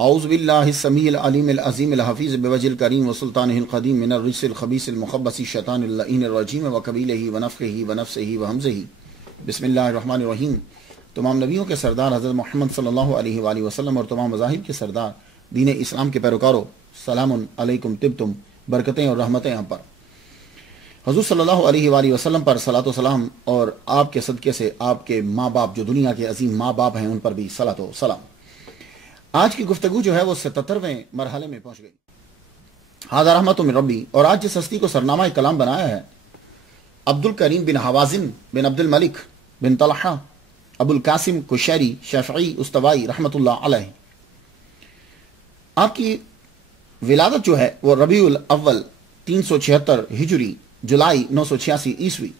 اعوذ باللہ السمیع العلیم العظیم الحفیظ بوجہ الکریم وسلطانہ القدیم من الرجس الخبیث المخبث الشیطان اللعین الرجیم وقبیلہ ونفخہ ونفسہ وہمزہ۔ بسم اللہ الرحمن الرحیم۔ تمام نبیوں کے سردار حضرت محمد صلی اللہ علیہ وآلہ وسلم اور تمام مذاہب کے سردار دین اسلام کے پیروکاروں، سلام علیکم طبتم، برکتیں اور رحمتیں آپ پر۔ حضور صلی اللہ علیہ وآلہ وسلم پر صلاۃ و سلام، اور آپ کے صدقے سے آپ کے ماں باپ جو دنیا کے عظیم ماں باپ ہیں ان پر بھی صلاۃ و سلام۔ آج کی گفتگو جو ہے وہ 77ویں مرحلے میں پہنچ گئی۔ ھذا رحمت من ربی، اور آج جس ہستی کو سرنامہ کلام بنایا ہے عبد الکریم بن حوازن بن عبد الملک بن طلحہ ابو القاسم قشیری شافعی استوائی رحمۃ اللہ علیہ۔ آپ کی ولادت جو ہے وہ ربیع الاول 376 ہجری جولائی 986 عیسوی،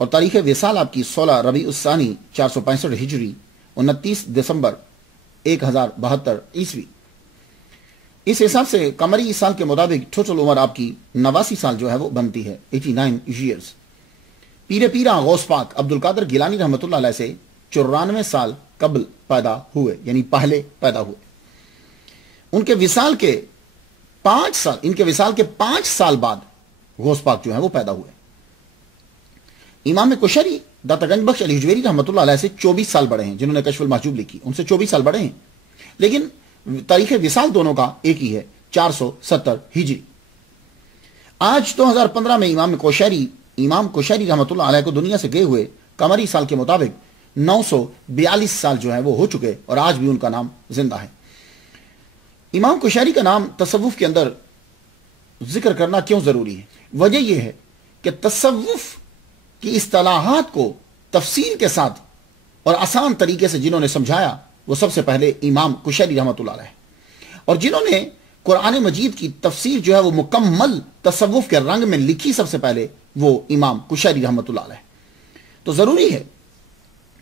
اور تاریخ وصال آپ کی 16 ربیع الثانی 465 ہجری 29 دسمبر 1072 عیسوی۔ اس حساب سے قمری سال کے مطابق ٹوٹل عمر آپ کی 89 سال جو ہے وہ بنتی ہے، 89 ایئرز۔ پیر پیرا غوث پاک عبد القادر گیلانی رحمۃ اللہ علیہ سے 94 سال قبل پیدا ہوئے، یعنی پہلے پیدا ہوئے۔ ان کے وصال کے 5 سال بعد غوث پاک جو ہے وہ پیدا ہوئے۔ امام قشیری داتا گنج بخش علی حجویری رحمۃ اللہ علیہ سے 24 سال بڑے ہیں، جنہوں نے کشف المحجوب لکھی، ان سے 24 سال بڑے ہیں، لیکن تاریخ وصال دونوں کا ایک ہی ہے، 470 ہجری۔ آج 2015 میں امام قشیری رحمۃ اللہ علیہ کو دنیا سے گئے ہوئے قمری سال کے مطابق 942 سال جو ہے وہ ہو چکے، اور آج بھی ان کا نام زندہ ہے۔ امام قشیری کا نام تصوف کے اندر ذکر کرنا کیوں ضروری ہے؟ وجہ یہ ہے کہ تصوف کی اصطلاحات کو تفصیل کے ساتھ اور آسان طریقے سے جنہوں نے سمجھایا وہ سب سے پہلے امام قشیری رحمۃ اللہ علیہ، اور جنہوں نے قرآن مجید کی تفسیر جو ہے وہ مکمل تصوف کے رنگ میں لکھی سب سے پہلے وہ امام قشیری رحمۃ اللہ علیہ۔ تو ضروری ہے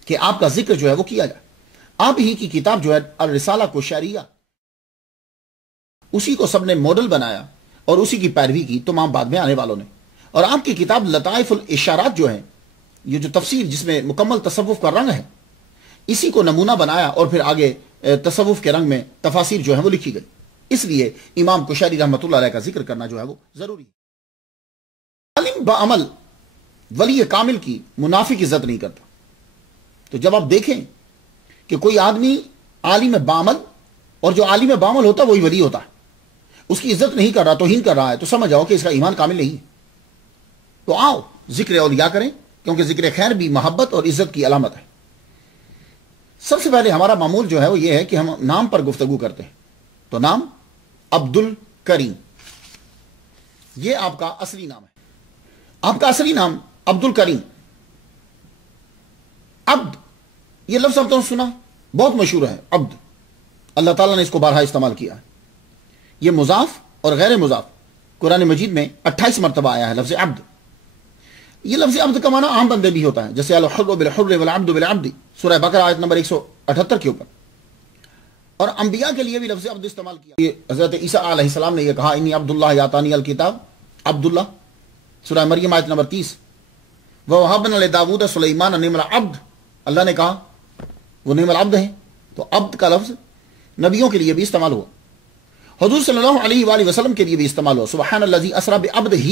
کہ آپ کا ذکر جو ہے وہ کیا جائے۔ آپ ہی کی کتاب جو ہے الرسالہ قشیریہ، اسی کو سب نے ماڈل بنایا اور اسی کی پیروی کی تمام بعد میں آنے والوں نے۔ اور آپ کی کتاب لطائف الاشارات جو ہے، یہ جو تفسیر جس میں مکمل تصوف کا رنگ ہے، اسی کو نمونہ بنایا اور پھر آگے تصوف کے رنگ میں تفاسیر جو ہے وہ لکھی گئی۔ اس لیے امام قشیری رحمۃ اللہ علیہ کا ذکر کرنا جو ہے وہ ضروری ہے۔ عالم بعمل ولی کامل کی منافق عزت نہیں کرتا۔ تو جب آپ دیکھیں کہ کوئی آدمی عالم بعمل، اور جو عالم بعمل ہوتا ہے وہی ولی ہوتا ہے، اس کی عزت نہیں کر رہا، توہین کر رہا ہے، تو سمجھ آؤ کہ اس کا ایمان کامل نہیں ہے۔ تو آؤ ذکر اولیاء کریں، کیونکہ ذکر خیر بھی محبت اور عزت کی علامت ہے۔ سب سے پہلے ہمارا معمول جو ہے وہ یہ ہے کہ ہم نام پر گفتگو کرتے ہیں۔ تو نام عبد الکریم، یہ آپ کا اصلی نام ہے۔ آپ کا اصلی نام عبد الکریم۔ عبد، یہ لفظ آپ تو سنا، بہت مشہور ہے عبد، اللہ تعالیٰ نے اس کو بارہا استعمال کیا ہے۔ یہ مضاف اور غیر مضاف قرآن مجید میں 28 مرتبہ آیا ہے لفظ عبد۔ یہ لفظ عبد کا معنی عام بندے بھی ہوتا ہے، جیسے الحر بالحر والعبد بالعبد، سورہ بقرہ آیت نمبر 178 کے اوپر۔ اور انبیاء کے لیے بھی لفظ عبد استعمال کیا۔ یہ حضرت عیسیٰ علیہ السلام نے یہ کہا، انی عبداللہ یاتانی الکتاب، عبداللہ، سورہ مریم آیت نمبر 30۔ وَوَهَبْنَا لِدَاوُودَ سُلَيْمَانَ نِعْمَ الْعَبْدُ، اللہ نے کہا وہ نعم العبد ہیں۔ تو عبد کا لفظ نبیوں کے لیے بھی استعمال ہوا، حضور صلی اللہ علیہ وآلہ وسلم کے لیے بھی استعمال ہوا، سبحان الذی اسری بعبدہ۔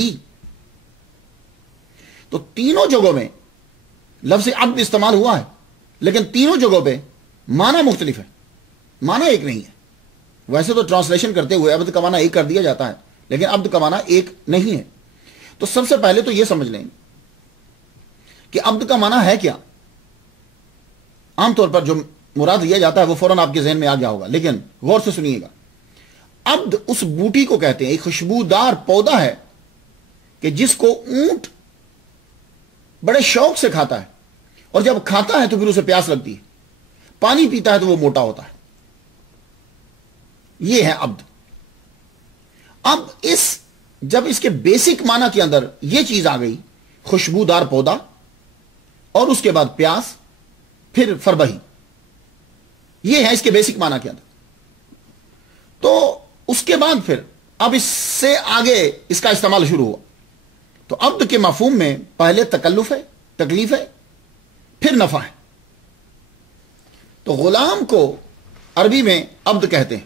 تو تینوں جگہوں میں لفظ عبد استعمال ہوا ہے، لیکن تینوں جگہوں پہ معنی مختلف ہے، معنی ایک نہیں ہے۔ ویسے تو ٹرانسلیشن کرتے ہوئے عبد کا معنی ایک کر دیا جاتا ہے، لیکن عبد کا معنی ایک نہیں ہے۔ تو سب سے پہلے تو یہ سمجھ لیں کہ عبد کا معنی ہے کیا۔ عام طور پر جو مراد لیا جاتا ہے وہ فوراً آپ کے ذہن میں آ گیا ہوگا، لیکن غور سے سنیے گا۔ عبد اس بوٹی کو کہتے ہیں، ایک خوشبودار پودا ہے کہ جس کو اونٹ بڑے شوق سے کھاتا ہے، اور جب کھاتا ہے تو پھر اسے پیاس لگتی ہے، پانی پیتا ہے تو وہ موٹا ہوتا ہے۔ یہ ہے عبد۔ اب جب اس کے بیسک معنی کے اندر یہ چیز آ گئی، خوشبودار پودا، اور اس کے بعد پیاس، پھر فربہی، یہ ہے اس کے بیسک معنی کے اندر۔ تو اس کے بعد پھر اب اس سے آگے اس کا استعمال شروع ہوا۔ تو عبد کے مفہوم میں پہلے تکلف ہے، تکلیف ہے، پھر نفع ہے۔ تو غلام کو عربی میں عبد کہتے ہیں،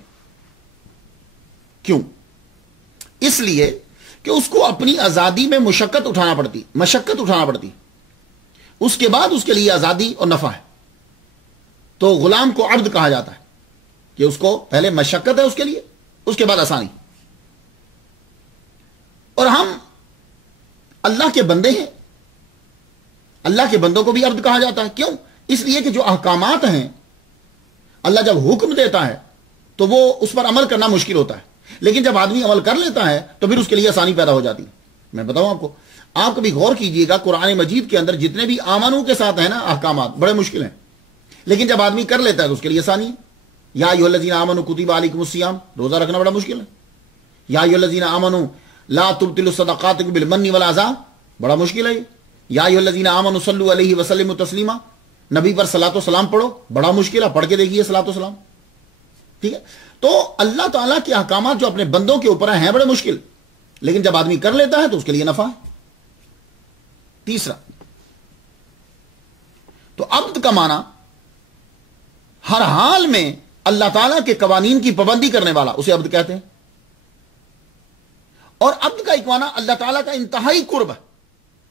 کیوں؟ اس لیے کہ اس کو اپنی آزادی میں مشقت اٹھانا پڑتی، اس کے بعد اس کے لیے آزادی اور نفع ہے. تو غلام کو عبد کہا جاتا ہے کہ اس کو پہلے مشقت ہے اس کے لیے، اس کے بعد آسانی. اور ہم اللہ کے بندے ہیں، اللہ کے بندوں کو بھی عبد کہا جاتا ہے. کیوں؟ اس لیے کہ جو احکامات ہیں اللہ جب حکم دیتا ہے تو وہ اس پر عمل کرنا مشکل ہوتا ہے، لیکن جب آدمی عمل کر لیتا ہے تو پھر اس کے لیے آسانی پیدا ہو جاتی ہے. میں بتاؤں آپ کو، آپ کبھی غور کیجئے گا قرآن مجید کے اندر جتنے بھی آمنو کے ساتھ ہیں نا احکامات بڑے مشکل ہیں، لیکن جب آدمی کر لیتا ہے تو اس کے لیے آسانی ہے. یا ایھا الذین آمنوا کتب علیکم الصیام، روزہ رکھنا بڑا مشکل ہے. یا ایھا الذین آمنوا لا تبطلوا صدقاتکم بالمن والعذاب، بڑا مشکل ہے. یا ایھا الذین آمنوا صلوا علیہ وسلموا تسلیما، نبی پر صلاۃ و سلام پڑھو، بڑا مشکل ہے. پڑھ کے دیکھیے صلاۃ و سلام. ٹھیک ہے. تو اللہ تعالیٰ کے احکامات جو اپنے بندوں کے اوپر ہیں بڑے مشکل، لیکن جب آدمی کر لیتا ہے تو اس کے لیے نفع ہے. تیسرا، تو عبد کا معنی ہر حال میں اللہ تعالیٰ کے قوانین کی پابندی کرنے والا، اسے عبد کہتے ہیں. اور عبد کا ایک معنی اللہ تعالیٰ کا انتہائی قرب ہے.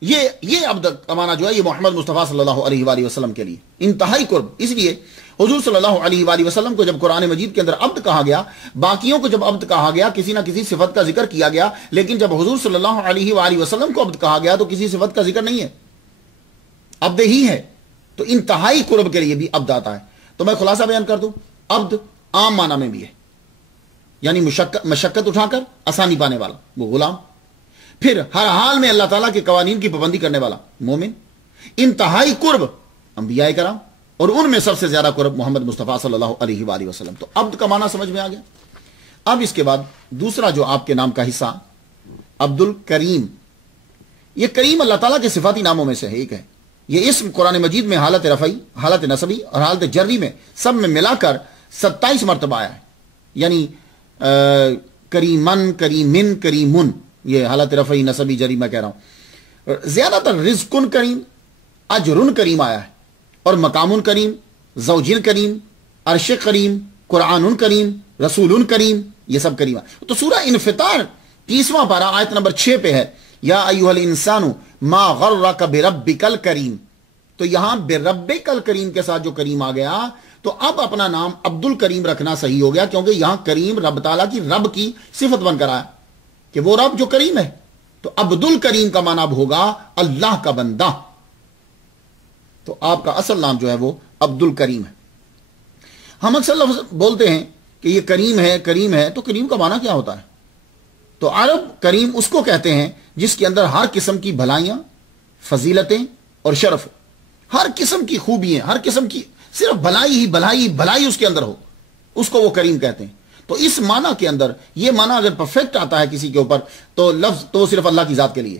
یہ عبد کا معنی جو ہے یہ محمد مصطفیٰ صلی اللہ علیہ وآلہ وسلم کے لیے انتہائی قرب. اس لیے حضور صلی اللہ علیہ وآلہ وسلم کو جب قرآن مجید کے اندر عبد کہا گیا، باقیوں کو جب عبد کہا گیا کسی نہ کسی صفت کا ذکر کیا گیا، لیکن جب حضور صلی اللہ علیہ وآلہ وسلم کو عبد کہا گیا تو کسی صفت کا ذکر نہیں ہے، عبد ہی ہے. تو انتہائی قرب کے لیے بھی عبد آتا ہے. تو میں خلاصہ بیان کر دوں، عبد عام معنی میں بھی ہے، یعنی مشقت اٹھا کر آسانی پانے والا وہ غلام، پھر ہر حال میں اللہ تعالیٰ کے قوانین کی پابندی کرنے والا مومن، انتہائی قرب انبیاء کرام، اور ان میں سب سے زیادہ قرب محمد مصطفیٰ صلی اللہ علیہ وآلہ وسلم. تو عبد کا معنی سمجھ میں آ گیا. اب اس کے بعد دوسرا جو آپ کے نام کا حصہ عبد الکریم، یہ کریم اللہ تعالیٰ کے صفاتی ناموں میں سے ایک ہے. یہ اسم قرآن مجید میں حالت رفعی، حالت نصبی اور حالت جری میں سب میں ملا کر 27 مرتبہ آیا ہے. یعنی کریمن، کریمن، کریمن، یہ حالت رفعی نصبی جری میں کہہ رہا ہوں. زیادہ تر رزقن کریم، اجرن کریم آیا ہے، اور مقام کریم، زوجن کریم، عرش کریم، قرآن کریم، رسول کریم، یہ سب کریم ہے. تو سورہ انفطار 30واں پارہ آیت نمبر 6 پہ ہے، یا ایھا الانسان ما غرک بربک الکریم. تو یہاں بربک الکریم کے ساتھ جو کریم آ گیا تو اب اپنا نام عبد الکریم رکھنا صحیح ہو گیا، کیونکہ یہاں کریم رب تعالیٰ کی رب کی صفت بن کر آیا کہ وہ رب جو کریم ہے. تو عبد الکریم کا معنی اب ہوگا اللہ کا بندہ. تو آپ کا اصل نام جو ہے وہ عبد الکریم ہے. ہم اکثر لفظ بولتے ہیں کہ یہ کریم ہے، کریم ہے، تو کریم کا معنی کیا ہوتا ہے؟ تو عرب کریم اس کو کہتے ہیں جس کے اندر ہر قسم کی بھلائیاں، فضیلتیں اور شرف، ہر قسم کی خوبیاں، ہر قسم کی صرف بھلائی ہی بھلائی بھلائی اس کے اندر ہو، اس کو وہ کریم کہتے ہیں. تو اس معنی کے اندر یہ معنی اگر پرفیکٹ آتا ہے کسی کے اوپر تو لفظ تو صرف اللہ کی ذات کے لیے،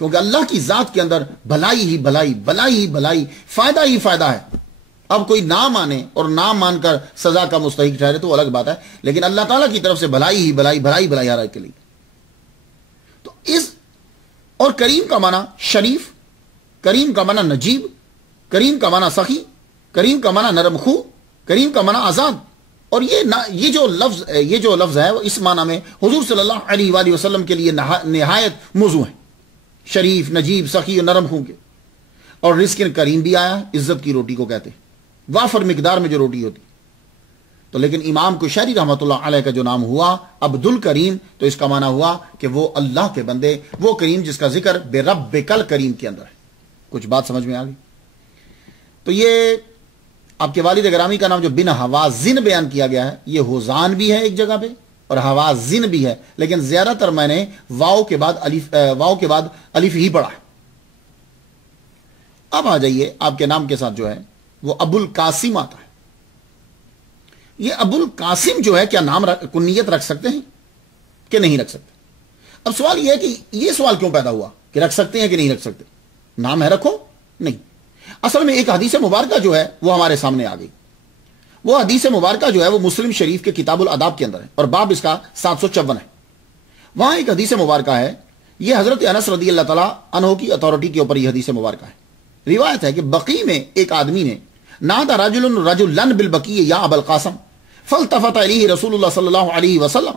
کیونکہ اللہ کی ذات کے اندر بھلائی ہی بھلائی، بھلائی ہی بھلائی، فائدہ ہی فائدہ ہے. اب کوئی نہ مانے اور نہ مان کر سزا کا مستحق ٹھہرے تو الگ بات ہے، لیکن اللہ تعالیٰ کی طرف سے بھلائی ہی بھلائی، بھلائی بھلائی ہر ایک کے لیے. تو اس اور کریم کا معنی شریف، کریم کا معنی نجیب، کریم کا معنی سخی، کریم کا معنی نرم خو، کریم کا معنی آزاد. اور یہ جو لفظ ہے وہ اس معنی میں حضور صلی اللہ علیہ وآلہ وسلم کے لیے نہایت موزوں ہے، شریف، نجیب، سخی اور نرم خو کے. اور رزق کریم بھی آیا، عزت کی روٹی کو کہتے ہیں، وافر مقدار میں جو روٹی ہوتی. تو لیکن امام کشیری رحمۃ اللہ علیہ کا جو نام ہوا عبد الکریم، تو اس کا معنی ہوا کہ وہ اللہ کے بندے، وہ کریم جس کا ذکر بربک الکریم کے اندر ہے. کچھ بات سمجھ میں آ گئی؟ تو یہ آپ کے والد گرامی کا نام جو بن حوازن بیان کیا گیا ہے، یہ ہوزان بھی ہے ایک جگہ پہ اور حوازن بھی ہے، لیکن زیادہ تر میں نے واو کے بعد الف ہی پڑھا. اب آ جائیے آپ کے نام کے ساتھ جو ہے وہ ابو القاسم آتا ہے. یہ ابو القاسم جو ہے کیا نام کنیت رکھ سکتے ہیں کہ نہیں رکھ سکتے؟ اب سوال یہ ہے کہ یہ سوال کیوں پیدا ہوا کہ رکھ سکتے ہیں کہ نہیں رکھ سکتے؟ نام ہے رکھو نہیں. اصل میں ایک حدیث مبارکہ جو ہے وہ ہمارے سامنے آ گئی. وہ حدیث مبارکہ جو ہے وہ مسلم شریف کے کتاب الاداب کے اندر ہے اور باب اس کا 754 ہے. وہاں ایک حدیث مبارکہ ہے، یہ حضرت انس رضی اللہ تعالیٰ عنہ کی اتھارٹی کے اوپر یہ حدیث مبارکہ ہے. روایت ہے کہ بقی میں ایک آدمی نے نادى رجل رجلا بالبقی یا ابا القاسم فالتفت الیہ رسول اللہ صلی اللہ علیہ وسلم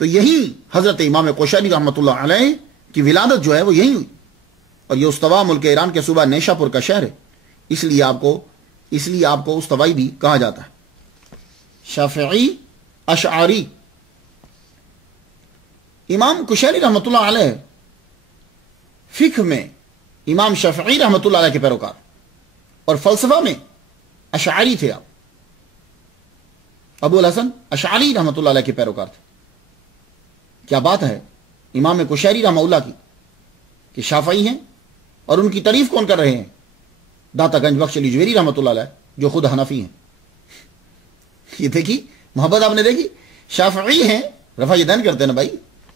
تو یہی حضرت امام کوشری رحمۃ اللہ علیہ کی ولادت جو ہے وہ یہی ہوئی، اور یہ استوا ملک ایران کے صوبہ نیشا پور کا شہر ہے، اس لیے آپ کو استوائی بھی کہا جاتا ہے۔ شافعی اشعری، امام کوشری رحمۃ اللہ علیہ فقہ میں امام شافعی رحمۃ اللہ علیہ کے پیروکار، اور فلسفہ میں اشعری تھے۔ آپ ابو الحسن اشعری رحمۃ اللہ علیہ کے پیروکار تھے۔ کیا بات ہے امام کوشری رحمہ اللہ کی کہ شافعی ہیں، اور ان کی تعریف کون کر رہے ہیں؟ داتا گنج بخش علی جویری رحمۃ اللہ علیہ، جو خود حنفی ہیں۔ یہ دیکھی محبت آپ نے دیکھی، شافعی ہیں، رفع یدین کرتے ہیں نا بھائی،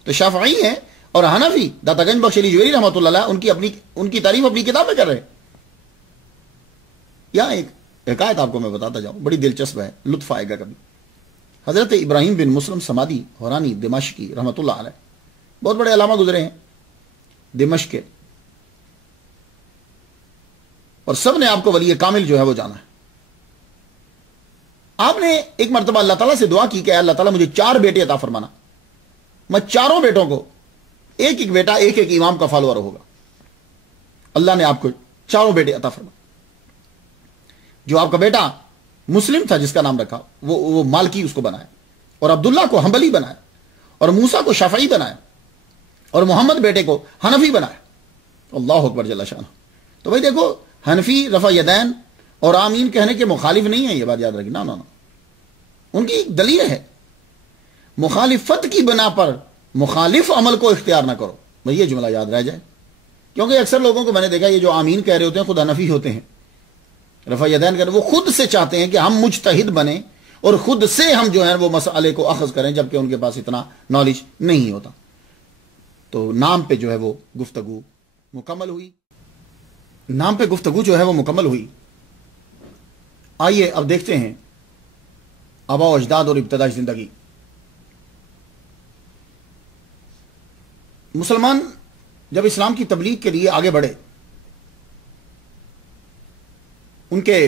تو شافعی ہیں اور حنفی داتا گنج بخش علی جویری رحمۃ اللہ علیہ ان کی تعریف اپنی کتاب میں کر رہے ہیں۔ یا ایک حکایت آپ کو میں بتاتا جاؤں، بڑی دلچسپ ہے، لطف آئے گا کبھی۔ حضرت ابراہیم بن مسلم سمادی حورانی دمشقی رحمۃ اللہ علیہ، بہت بڑے علامہ گزرے ہیں دمشق کے، اور سب نے آپ کو ولی کامل جو ہے وہ جانا ہے۔ آپ نے ایک مرتبہ اللہ تعالیٰ سے دعا کی کہ اللہ تعالیٰ مجھے 4 بیٹے عطا فرمانا، میں چاروں بیٹوں کو ایک ایک بیٹا ایک امام کا فالوور ہوگا۔ اللہ نے آپ کو 4 بیٹے عطا فرمایا۔ جو آپ کا بیٹا مسلم تھا جس کا نام رکھا، وہ مالکی اس کو بنایا، اور عبداللہ کو حنبلی بنایا، اور موسیٰ کو شافعی بنایا، اور محمد بیٹے کو حنفی بنایا۔ اللہ اکبر جل شانہ۔ تو بھائی دیکھو، حنفی رفع یدین اور آمین کہنے کے مخالف نہیں ہے، یہ بات یاد رکھنا۔ نا ان کی ایک دلیل ہے، مخالفت کی بنا پر مخالف عمل کو اختیار نہ کرو، بھئی یہ جملہ یاد رہ جائے، کیونکہ اکثر لوگوں کو میں نے دیکھا یہ جو آمین کہہ رہے ہوتے ہیں خود حنفی ہوتے ہیں، رفع یدین کہہ رہے، وہ خود سے چاہتے ہیں کہ ہم مجتہد بنیں اور خود سے ہم جو ہے وہ مسئلے کو اخذ کریں، جبکہ ان کے پاس اتنا نالج نہیں ہوتا۔ تو نام پہ جو ہے وہ گفتگو مکمل ہوئی، نام پہ گفتگو جو ہے وہ مکمل ہوئی۔ آئیے اب دیکھتے ہیں آباء و اجداد اور ابتدائی زندگی۔ مسلمان جب اسلام کی تبلیغ کے لیے آگے بڑھے، ان کے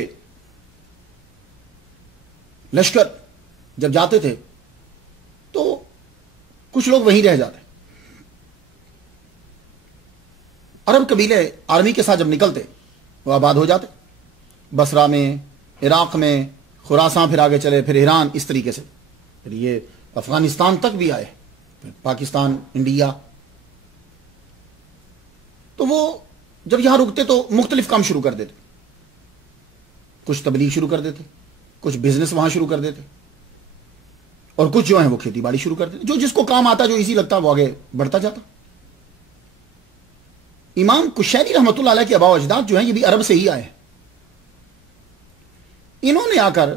لشکر جب جاتے تھے تو کچھ لوگ وہیں رہ جاتے۔ عرب قبیلے آرمی کے ساتھ جب نکلتے وہ آباد ہو جاتے، بصرہ میں، عراق میں، خراساں، پھر آگے چلے، پھر ایران، اس طریقے سے پھر یہ افغانستان تک بھی آئے، پھر پاکستان، انڈیا۔ تو وہ جب یہاں رکتے تو مختلف کام شروع کر دیتے، کچھ تبلیغ شروع کر دیتے، کچھ بزنس وہاں شروع کر دیتے، اور کچھ جو ہیں وہ کھیتی باڑی شروع کر دیتے، جو جس کو کام آتا، جو ایزی لگتا وہ آگے بڑھتا جاتا۔ امام کوشری رحمۃ اللہ علیہ کے آباء و اجداد جو ہیں یہ بھی عرب سے ہی آئے ہیں۔ انہوں نے آ کر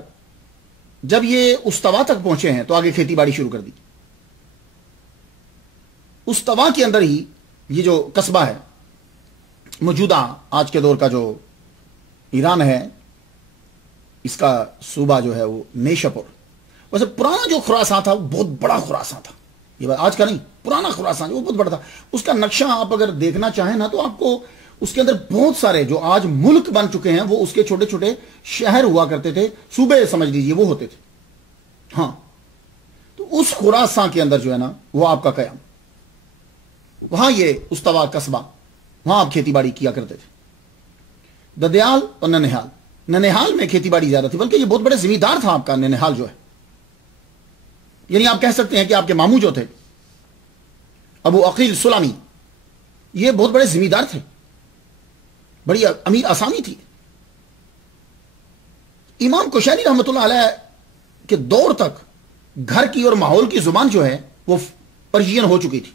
جب یہ استوا تک پہنچے ہیں تو آگے کھیتی باڑی شروع کر دی۔ استوا کے اندر ہی یہ جو قصبہ ہے موجودہ آج کے دور کا جو ایران ہے، اس کا صوبہ جو ہے وہ نیشا پور۔ ویسے پرانا جو خراساں تھا وہ بہت بڑا خراساں تھا، یہ بات آج کا نہیں، پرانا خراساں وہ بہت بڑا تھا۔ اس کا نقشہ آپ اگر دیکھنا چاہیں نا تو آپ کو اس کے اندر بہت سارے جو آج ملک بن چکے ہیں وہ اس کے چھوٹے چھوٹے شہر ہوا کرتے تھے، صوبے سمجھ لیجئے وہ ہوتے تھے۔ ہاں، تو اس خراساں کے اندر جو ہے نا وہ آپ کا قیام، وہاں یہ استوا قصبہ، وہاں آپ کھیتی باڑی کیا کرتے تھے۔ ددیال اور ننہال، ننہال میں کھیتی باڑی زیادہ تھی، بلکہ یہ بہت بڑے زمیندار تھا آپ کا ننہال جو ہے، یعنی آپ کہہ سکتے ہیں کہ آپ کے ماموں جو تھے ابو عقیل سلامی، یہ بہت بڑے زمیندار تھے، بڑی امیر آسامی تھی۔ امام کوشری رحمۃ اللہ علیہ کے دور تک گھر کی اور ماحول کی زبان جو ہے وہ پرشین ہو چکی تھی،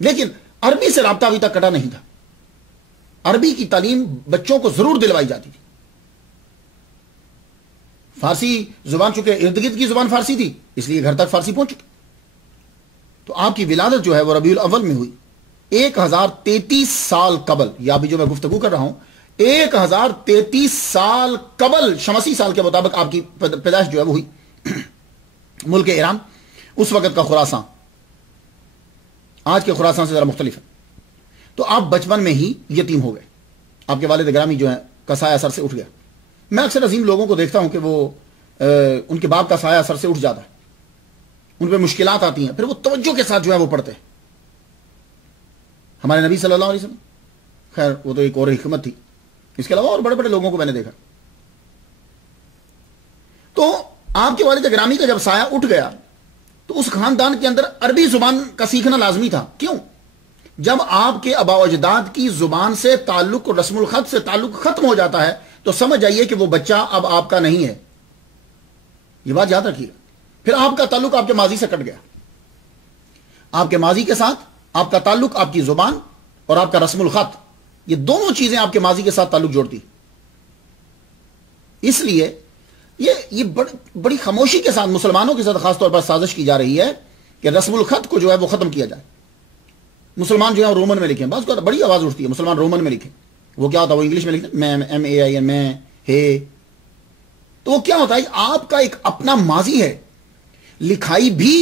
لیکن عربی سے رابطہ ابھی تک کٹا نہیں تھا۔ عربی کی تعلیم بچوں کو ضرور دلوائی جاتی تھی۔ فارسی زبان چونکہ ارد گرد کی زبان فارسی تھی، اس لیے گھر تک فارسی پہنچ چکی۔ تو آپ کی ولادت جو ہے وہ ربیع الاول میں ہوئی 1033 سال قبل، یا ابھی جو میں گفتگو کر رہا ہوں 1033 سال قبل شمسی سال کے مطابق آپ کی پیدائش جو ہے وہ ہوئی۔ ملک ایران اس وقت کا خراساں آج کے خراساں سے ذرا مختلف ہے۔ تو آپ بچپن میں ہی یتیم ہو گئے، آپ کے والد گرامی جو ہے کا سایہ سر سے اٹھ گیا۔ میں اکثر عظیم لوگوں کو دیکھتا ہوں کہ وہ ان کے باپ کا سایہ سر سے اٹھ جاتا ہے، ان پہ مشکلات آتی ہیں، پھر وہ توجہ کے ساتھ جو ہے وہ پڑھتے ہیں. ہمارے نبی صلی اللہ علیہ وسلم، خیر وہ تو ایک اور حکمت تھی، اس کے علاوہ اور بڑے بڑے لوگوں کو میں نے دیکھا. تو آپ کے والد گرامی کا جب سایہ اٹھ گیا تو اس خاندان کے اندر عربی زبان کا سیکھنا لازمی تھا. کیوں؟ جب آپ کے آباء و اجداد کی زبان سے تعلق، رسم الخط سے تعلق ختم ہو جاتا ہے تو سمجھ جائیے کہ وہ بچہ اب آپ کا نہیں ہے. یہ بات یاد رکھیے. پھر آپ کا تعلق آپ کے ماضی سے کٹ گیا. آپ کے ماضی کے ساتھ آپ کا تعلق، آپ کی زبان اور آپ کا رسم الخط، یہ دونوں چیزیں آپ کے ماضی کے ساتھ تعلق جوڑتی. اس لیے یہ بڑی خاموشی کے ساتھ مسلمانوں کے ساتھ خاص طور پر سازش کی جا رہی ہے کہ رسم الخط کو جو ہے وہ ختم کیا جائے. مسلمان جو ہے رومن میں لکھیں، بعض کو بڑی آواز اٹھتی ہے مسلمان رومن میں لکھیں. وہ کیا ہوتا ہے؟ وہ انگلش میں لکھتے ہیں میم، MAIN، میں، ہے. تو وہ کیا ہوتا ہے؟ آپ کا ایک اپنا ماضی ہے. لکھائی بھی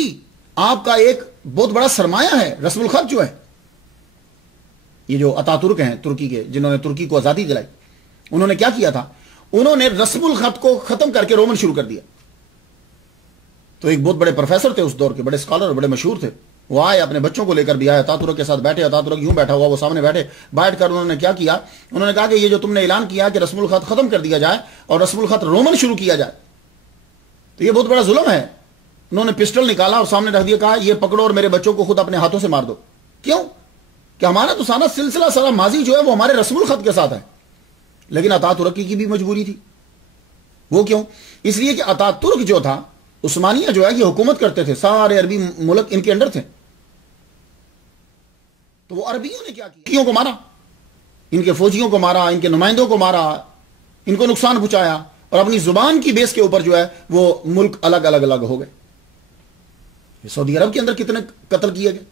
آپ کا ایک بہت بڑا سرمایہ ہے. رسم الخط جو ہے، یہ جو اتاترک ہیں ترکی کے، جنہوں نے ترکی کو آزادی دلائی، انہوں نے کیا کیا تھا؟ انہوں نے رسم الخط کو ختم کر کے رومن شروع کر دیا. تو ایک بہت بڑے پروفیسر تھے اس دور کے، بڑے اسکالر، بڑے مشہور تھے. وہ آئے اپنے بچوں کو لے کر بھی آئے، اتاترک کے ساتھ بیٹھے. اتاترک یوں بیٹھا ہوا، وہ سامنے بیٹھ کر انہوں نے کیا کیا؟ انہوں نے کہا کہ یہ جو تم نے اعلان کیا کہ رسم الخط ختم کر دیا جائے اور رسم الخط رومن شروع کیا جائے، تو یہ بہت بڑا ظلم ہے. انہوں نے پسٹل نکالا اور سامنے رکھ دیا، کہا یہ پکڑو اور میرے بچوں کو خود اپنے ہاتھوں سے مار دو. کیوں؟ کہ ہمارا تو سارا سلسلہ، سارا ماضی جو ہے وہ ہمارے رسم الخط کے ساتھ ہے. لیکن اتاترک کی بھی مجبوری تھی. وہ کیوں؟ اس لیے کہ اتاترک جو تھا، عثمانیہ جو ہے یہ حکومت کرتے تھے، سارے عربی ملک ان کے انڈر تھے. تو وہ عربیوں نے کیا کیا؟ کو مارا، ان کے فوجیوں کو مارا، ان کے نمائندوں کو مارا، ان کو نقصان پہنچایا، اور اپنی زبان کی بیس کے اوپر جو ہے وہ ملک الگ الگ ہو گئے. سعودی عرب کے اندر کتنے قتل کیے گئے،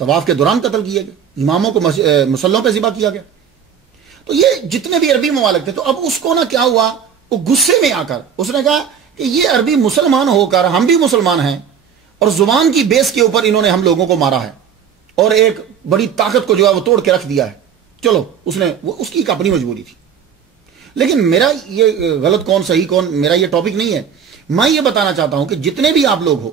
طواف کے دوران قتل کیے گئے، اماموں کو مسلحوں پہ ذبح کیا گیا. تو یہ جتنے بھی عربی ممالک تھے، تو اب اس کو نا کیا ہوا، وہ غصے میں آ کر اس نے کہا کہ یہ عربی مسلمان ہو کر ہم بھی مسلمان ہیں، اور زبان کی بیس کے اوپر انہوں نے ہم لوگوں کو مارا ہے، اور ایک بڑی طاقت کو جو ہے وہ توڑ کے رکھ دیا ہے. چلو اس کی ایک اپنی مجبوری تھی. لیکن میرا یہ غلط کون صحیح کون، میرا یہ ٹاپک نہیں ہے. میں یہ بتانا چاہتا ہوں کہ جتنے بھی آپ لوگ ہو،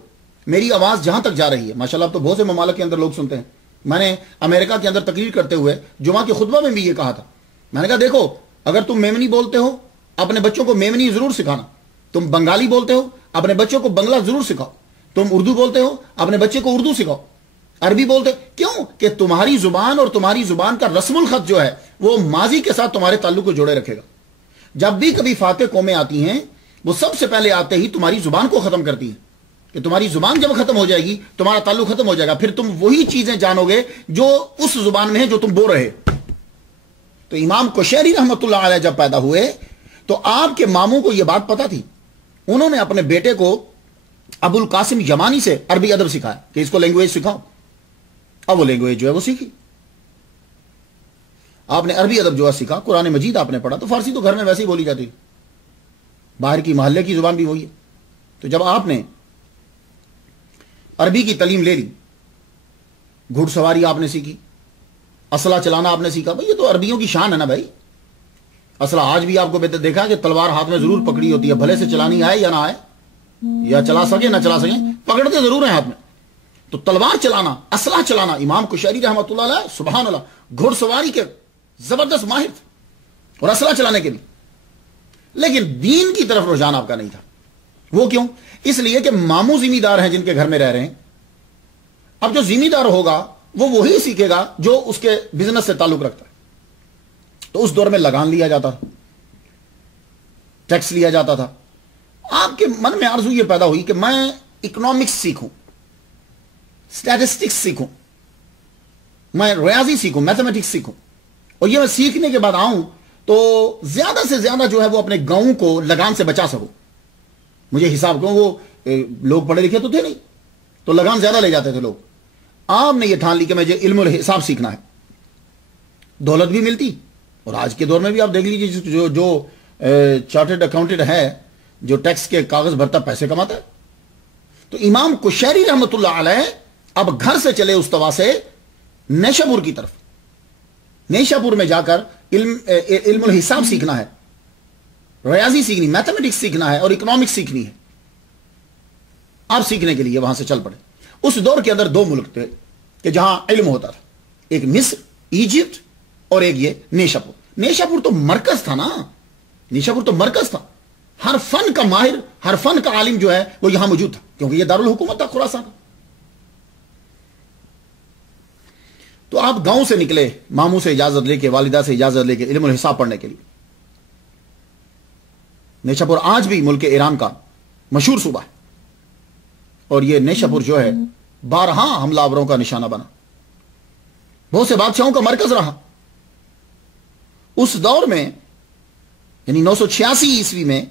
میری آواز جہاں تک جا رہی ہے، ماشاءاللہ اب تو بہت سے ممالک کے اندر لوگ سنتے ہیں. میں نے امریکہ کے اندر تقریر کرتے ہوئے جمعہ کے خطبہ میں بھی یہ کہا تھا. میں نے کہا دیکھو، اگر تم میمنی بولتے ہو اپنے بچوں کو میمنی ضرور سکھانا. تم بنگالی بولتے ہو اپنے بچوں کو بنگلہ ضرور سکھاؤ. تم اردو بولتے ہو اپنے بچے کو اردو سکھاؤ. عربی بولتے کیوں؟ کہ تمہاری زبان اور تمہاری زبان کا رسم الخط جو ہے وہ ماضی کے ساتھ تمہارے تعلق کو جوڑے رکھے گا. جب بھی کبھی فاتح قومیں آتی ہیں، وہ سب سے پہلے آتے ہی تمہاری زبان کو ختم کرتی ہیں، کہ تمہاری زبان جب ختم ہو جائے گی تمہارا تعلق ختم ہو جائے گا. پھر تم وہی چیزیں جانو گے جو اس زبان میں ہے جو تم بول رہے. تو امام کوشیری رحمۃ اللہ علیہ جب پیدا ہوئے تو آپ کے ماموں کو یہ بات پتا تھی. انہوں نے اپنے بیٹے کو ابو القاسم یمانی سے عربی ادب سکھایا کہ اس کو لینگویج سکھاؤ. اب وہ لینگویج جو ہے وہ سیکھی. آپ نے عربی ادب جو ہے سیکھا، قرآن مجید آپ نے پڑھا. تو فارسی تو گھر میں ویسے ہی بولی جاتی، باہر کی محلے کی زبان بھی وہی ہے. تو جب آپ نے عربی کی تعلیم لے لی، گھڑ سواری آپ نے سیکھی، اسلحہ چلانا آپ نے سیکھا. بھائی یہ تو عربیوں کی شان ہے نا بھائی. اسلحہ آج بھی آپ کو دیکھا کہ تلوار ہاتھ میں ضرور پکڑی ہوتی ہے، بھلے سے چلانی آئے یا نہ آئے، یا چلا سکے نہ چلا سکے، پکڑتے ضرور ہیں ہاتھ میں. تو تلوار چلانا، اسلحہ چلانا، امام کوشیری رحمۃ اللہ علیہ سبحان اللہ گھڑ سواری کے زبردست ماہر تھے، اور اسلحہ چلانے کے بھی. لیکن دین کی طرف رجحان آپ کا نہیں تھا. وہ کیوں؟ اس لیے کہ ماموں ذمہ دار ہیں جن کے گھر میں رہ رہے ہیں. اب جو ذمہ دار ہوگا وہ وہی سیکھے گا جو اس کے بزنس سے تعلق رکھتا ہے. تو اس دور میں لگان لیا جاتا تھا، ٹیکس لیا جاتا تھا. آپ کے من میں آرزو یہ پیدا ہوئی کہ میں اکنامکس سیکھوں، اسٹیٹسٹکس سیکھوں، میں ریاضی سیکھوں، میتھمیٹکس سیکھوں، اور یہ میں سیکھنے کے بعد آؤں تو زیادہ سے زیادہ جو ہے وہ اپنے گاؤں کو لگان سے بچا سکوں. مجھے حساب کیوں، وہ لوگ پڑھے لکھے تو تھے نہیں، تو لگان زیادہ لے جاتے تھے لوگ. آپ نے یہ ٹھان لی کہ مجھے علم الحساب سیکھنا ہے، دولت بھی ملتی. اور آج کے دور میں بھی آپ دیکھ لیجیے جو چارٹرڈ اکاؤنٹنٹ ہے، جو ٹیکس کے کاغذ بھرتا، پیسے کماتا ہے. تو امام کوشیری رحمۃ اللہ علیہ اب گھر سے چلے استوا سے نیشاپور کی طرف. نیشاپور میں جا کر علم الحساب سیکھنا ہے، ریاضی سیکھنی، میتھمیٹکس سیکھنا ہے، اور اکنامکس سیکھنی ہے. آپ سیکھنے کے لیے وہاں سے چل پڑے. اس دور کے اندر دو ملک تھے کہ جہاں علم ہوتا تھا, ایک مصر ایجپٹ اور ایک یہ نیشاپور. نیشاپور تو مرکز تھا نا, نیشاپور تو مرکز تھا. ہر فن کا ماہر, ہر فن کا عالم جو ہے وہ یہاں موجود تھا, کیونکہ یہ دارالحکومت تھا خراسان. تو آپ گاؤں سے نکلے ماموں سے اجازت لے کے, والدہ سے اجازت لے کے علم الحساب پڑھنے کے لیے. نیشاپور آج بھی ملک ایران کا مشہور صوبہ ہے, اور یہ نیشاپور جو ہے بارہا حملہ آوروں کا نشانہ بنا, بہت سے بادشاہوں کا مرکز رہا. اس دور میں یعنی 986 عیسوی میں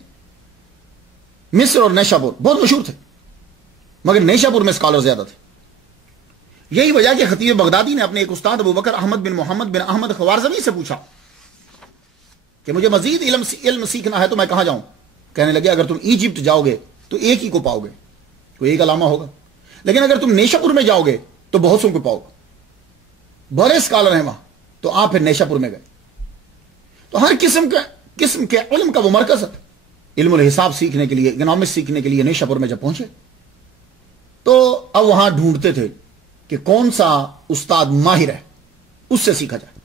مصر اور نیشاپور بہت مشہور تھے, مگر نیشاپور میں اسکالر زیادہ تھے. یہی وجہ کہ خطیب بغدادی نے اپنے ایک استاد ابو بکر احمد بن محمد بن احمد خوارزمی سے پوچھا کہ مجھے مزید علم سیکھنا ہے تو میں کہاں جاؤں. کہنے لگے اگر تم ایجپٹ جاؤ گے تو ایک ہی کو پاؤ گے, کوئی ایک علامہ ہوگا, لیکن اگر تم نیشاپور میں جاؤ گے تو بہت سو کو پاؤ گے, بڑے اسکالر ہیں وہاں. تو آپ پھر نیشاپور میں گئے. تو ہر قسم کے علم کا وہ مرکز ہے. علم الحساب سیکھنے کے لیے, اکنامکس سیکھنے کے لیے نیشاپور میں جب پہنچے تو اب وہاں ڈھونڈتے تھے کہ کون سا استاد ماہر ہے, اس سے سیکھا جائے.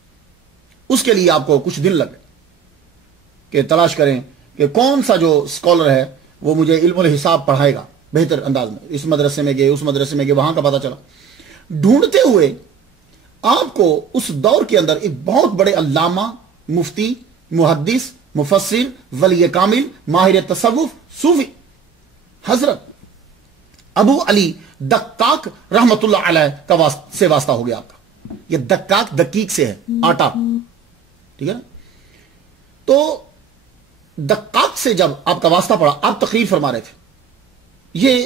اس کے لیے آپ کو کچھ دن لگے کہ تلاش کریں کہ کون سا جو اسکالر ہے وہ مجھے علم الحساب پڑھائے گا بہتر انداز میں. اس مدرسے میں گئے, اس مدرسے میں گئے, وہاں کا پتہ چلا. ڈھونڈتے ہوئے آپ کو اس دور کے اندر ایک بہت بڑے علامہ, مفتی, محدث, مفسر, ولی کامل, ماہر تصوف, صوفی حضرت ابو علی دقاق رحمت اللہ علیہ سے واسطہ ہو گیا آپ کا. یہ دقاق دقیق سے ہے, آٹا, ٹھیک ہے نا. تو دقاق سے جب آپ کا واسطہ پڑا, آپ تقریر فرما رہے تھے, یہ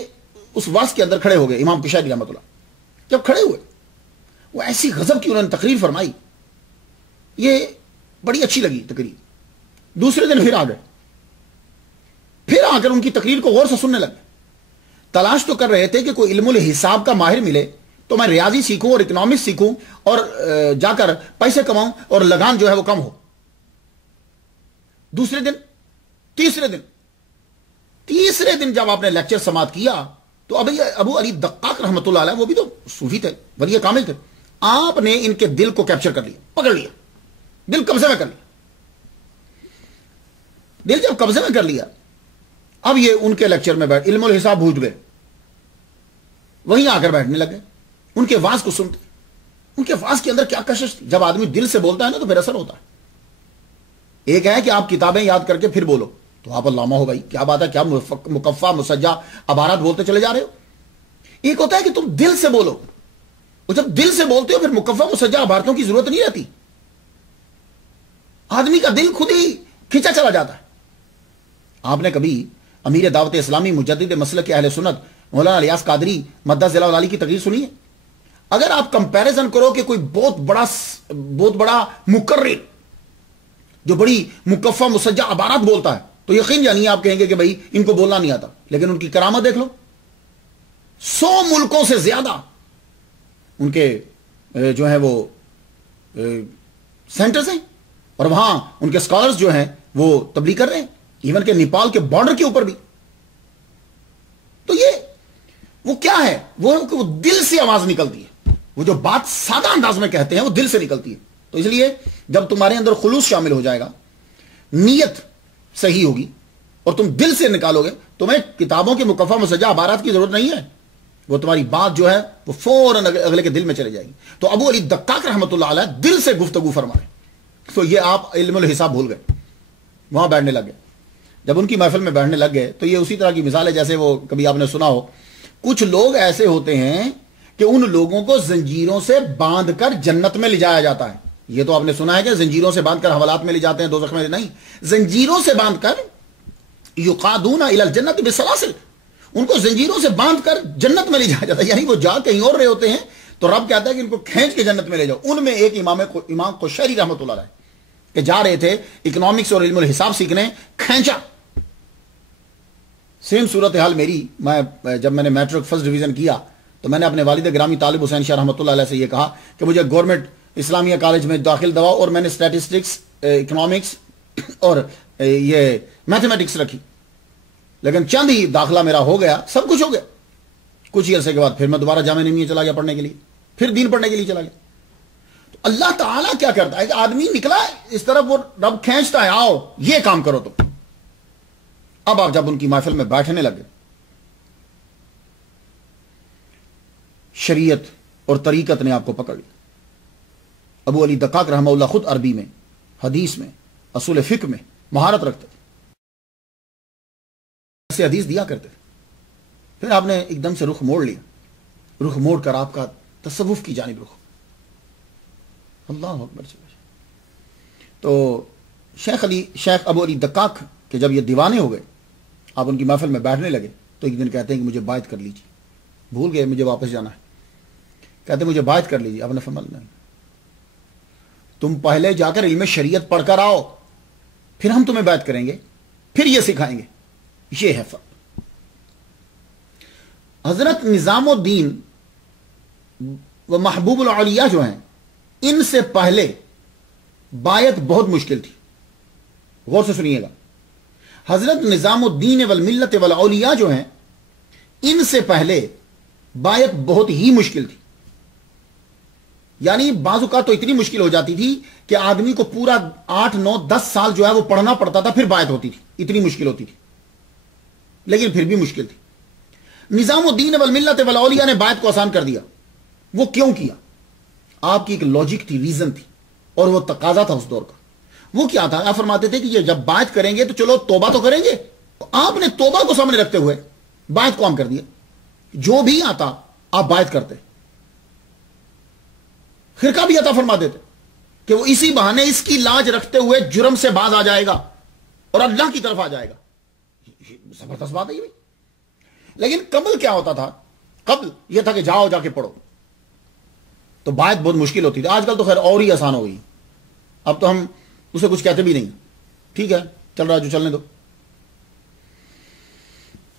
اس واسط کے اندر کھڑے ہو گئے امام کشائری رحمت اللہ. جب کھڑے ہوئے وہ ایسی غضب کی انہوں نے تقریر فرمائی, یہ بڑی اچھی لگی تقریر. دوسرے دن پھر آ گئے, پھر آ کر ان کی تقریر کو غور سے سننے لگے. تلاش تو کر رہے تھے کہ کوئی علم الحساب کا ماہر ملے تو میں ریاضی سیکھوں اور اکنامکس سیکھوں اور جا کر پیسے کماؤں اور لگان جو ہے وہ کم ہو. دوسرے دن, تیسرے دن جب آپ نے لیکچر سماعت کیا تو ابو علی دقاق رحمت اللہ علیہ, وہ بھی تو صوفی تھے, ولی کامل تھے. آپ نے ان کے دل کو کیپچر کر لیا, پکڑ لیا, دل قبضے میں کر لیا. دل جب قبضے میں کر لیا, اب یہ ان کے لیکچر میں بیٹھ علم الحساب بھول گئے, وہیں آ کر بیٹھنے لگے. ان کے واز کو سنتے, ان کے واز کے اندر کیا کشش تھی. جب آدمی دل سے بولتا ہے نا تو پھر اثر ہوتا ہے. ایک ہے کہ آپ کتابیں یاد کر کے پھر بولو تو آپ علامہ ہو بھائی, کیا بات ہے, کیا مکفہ مسجع عبارات بولتے چلے جا رہے ہو. ایک ہوتا ہے کہ تم دل سے بولو, اور جب دل سے بولتے ہو پھر مکفہ مسجع عبارتوں کی ضرورت نہیں رہتی, آدمی کا دل خود ہی کھینچا چلا جاتا ہے. آپ نے کبھی امیر دعوت اسلامی مجدد مسلک اہل سنت مولانا الیاس قادری مدد ضلع والی کی تقریر سنی ہے؟ اگر آپ کمپیریزن کرو کہ کوئی بہت بڑا مقرر جو بڑی مکفہ مسجع عبارات بولتا ہے تو یقین جانیے آپ کہیں گے کہ بھائی ان کو بولنا نہیں آتا, لیکن ان کی کرامت دیکھ لو. 100 ملکوں سے زیادہ ان کے جو ہیں وہ سینٹرز ہیں, اور وہاں ان کے اسکالرز جو ہیں وہ تبلیغ کر رہے ہیں, ایون کہ نیپال کے بارڈر کے اوپر بھی. تو یہ وہ کیا ہے, وہ دل سے آواز نکلتی ہے, وہ جو بات سادہ انداز میں کہتے ہیں وہ دل سے نکلتی ہے. تو اس لیے جب تمہارے اندر خلوص شامل ہو جائے گا, نیت صحیح ہوگی اور تم دل سے نکالو گے, تمہیں کتابوں کے مکفہ مسجع عبارات کی ضرورت نہیں ہے, وہ تمہاری بات جو ہے وہ فوراً اگلے کے دل میں چلے جائے گی. تو ابو علی دقاق رحمت اللہ علیہ دل سے گفتگو فرمائے, تو یہ آپ علم الحساب بھول گئے, وہاں بیٹھنے لگ گئے. جب ان کی محفل میں بیٹھنے لگ گئے تو یہ اسی طرح کی مثال ہے جیسے وہ کبھی آپ نے سنا ہو, کچھ لوگ ایسے ہوتے ہیں کہ ان لوگوں کو زنجیروں سے باندھ کر جنت میں لے جایا جاتا ہے. یہ تو آپ نے سنا ہے کہ زنجیروں سے باندھ کر حوالات میں لے جاتے ہیں, دوزخ میں نہیں, زنجیروں سے باندھ کر یقادون الی الجنت بسلاسل, ان کو زنجیروں سے باندھ کر جنت میں لے جایا جاتا ہے. یعنی وہ جا کہیں اور رہے ہوتے ہیں تو رب کہتا ہے کہ ان کو کھینچ کے جنت میں لے جاؤ. ان میں ایک امام قشیری رحمۃ اللہ علیہ کہ جا رہے تھے اکنامکس اور علم الحساب سیکھنے, کھینچا. سیم صورتحال میری, جب میں نے میٹرک فرسٹ ڈویژن کیا تو میں نے اپنے والد گرامی طالب حسین شاہ رحمۃ اللہ علیہ سے یہ کہا کہ مجھے گورنمنٹ اسلامیہ کالج میں داخل دواؤ, اور میں نے اسٹیٹسٹکس, اکنامکس اور یہ میتھمیٹکس رکھی, لیکن چند ہی داخلہ میرا ہو گیا, سب کچھ ہو گیا, کچھ ہی عرصے کے بعد پھر میں دوبارہ جامعہ نمیہ چلا گیا پڑھنے کے لیے، پھر دین پڑھنے کے لیے چلا گیا۔ تو اللہ تعالیٰ کیا کرتا ہے کہ آدمی نکلا اس طرف، وہ رب کھینچتا ہے، آؤ یہ کام کرو تم۔ اب آپ جب ان کی محفل میں بیٹھنے لگے، شریعت اور طریقت نے آپ کو پکڑ لیا۔ ابو علی دقاق رحمہ اللہ خود عربی میں، حدیث میں، اصول فقہ میں مہارت رکھتے تھے، ایسے حدیث دیا کرتے تھے۔ پھر آپ نے ایک دم سے رخ موڑ لیا، رخ موڑ کر آپ کا تصوف کی جانب رخ۔ اللہ اکبر۔ تو شیخ ابو علی دقاق کہ جب یہ دیوانے ہو گئے، آپ ان کی محفل میں بیٹھنے لگے، تو ایک دن کہتے ہیں کہ مجھے بائعت کر لیجیے، بھول گئے مجھے واپس جانا ہے، کہتے ہیں مجھے بائعت کر لیجیے۔ آپ نے فرمایا نہیں، تم پہلے جا کر علم شریعت پڑھ کر آؤ، پھر ہم تمہیں بائعت کریں گے، پھر یہ سکھائیں گے۔ یہ ہے فرق۔ حضرت نظام الدین و محبوب العلیاء جو ہیں، ان سے پہلے بائعت بہت مشکل تھی۔ غور سے سنیے گا، حضرت نظام الدین والملت والاولیاء جو ہیں، ان سے پہلے بائعت بہت ہی مشکل تھی۔ یعنی بعض اوقات تو اتنی مشکل ہو جاتی تھی کہ آدمی کو پورا 8 9 10 سال جو ہے وہ پڑھنا پڑتا تھا، پھر بائعت ہوتی تھی، اتنی مشکل ہوتی تھی، لیکن پھر بھی مشکل تھی۔ نظام الدین والملت والاولیاء نے بائعت کو آسان کر دیا۔ وہ کیوں کیا؟ آپ کی ایک لاجک تھی، ریزن تھی، اور وہ تقاضا تھا اس دور کا۔ وہ کیا تھا؟ آپ فرماتے تھے کہ یہ جب بائعت کریں گے تو چلو توبہ تو کریں گے۔ آپ نے توبہ کو سامنے رکھتے ہوئے بائعت کو عام کر دیا۔ جو بھی آتا آپ بائعت کرتے، خرقہ بھی عطا فرما دیتے کہ وہ اسی بہانے اس کی لاج رکھتے ہوئے جرم سے باز آ جائے گا اور اللہ کی طرف آ جائے گا۔ زبردست بات ہے یہ بھی۔ لیکن قبل کیا ہوتا تھا؟ قبل یہ تھا کہ جاؤ جا کے پڑھو، تو بائعت بہت مشکل ہوتی تھی۔ آج کل تو خیر اور ہی آسان ہو گئی، اب تو ہم اسے کچھ کہتے بھی نہیں، ٹھیک ہے چل رہا جو چلنے دو۔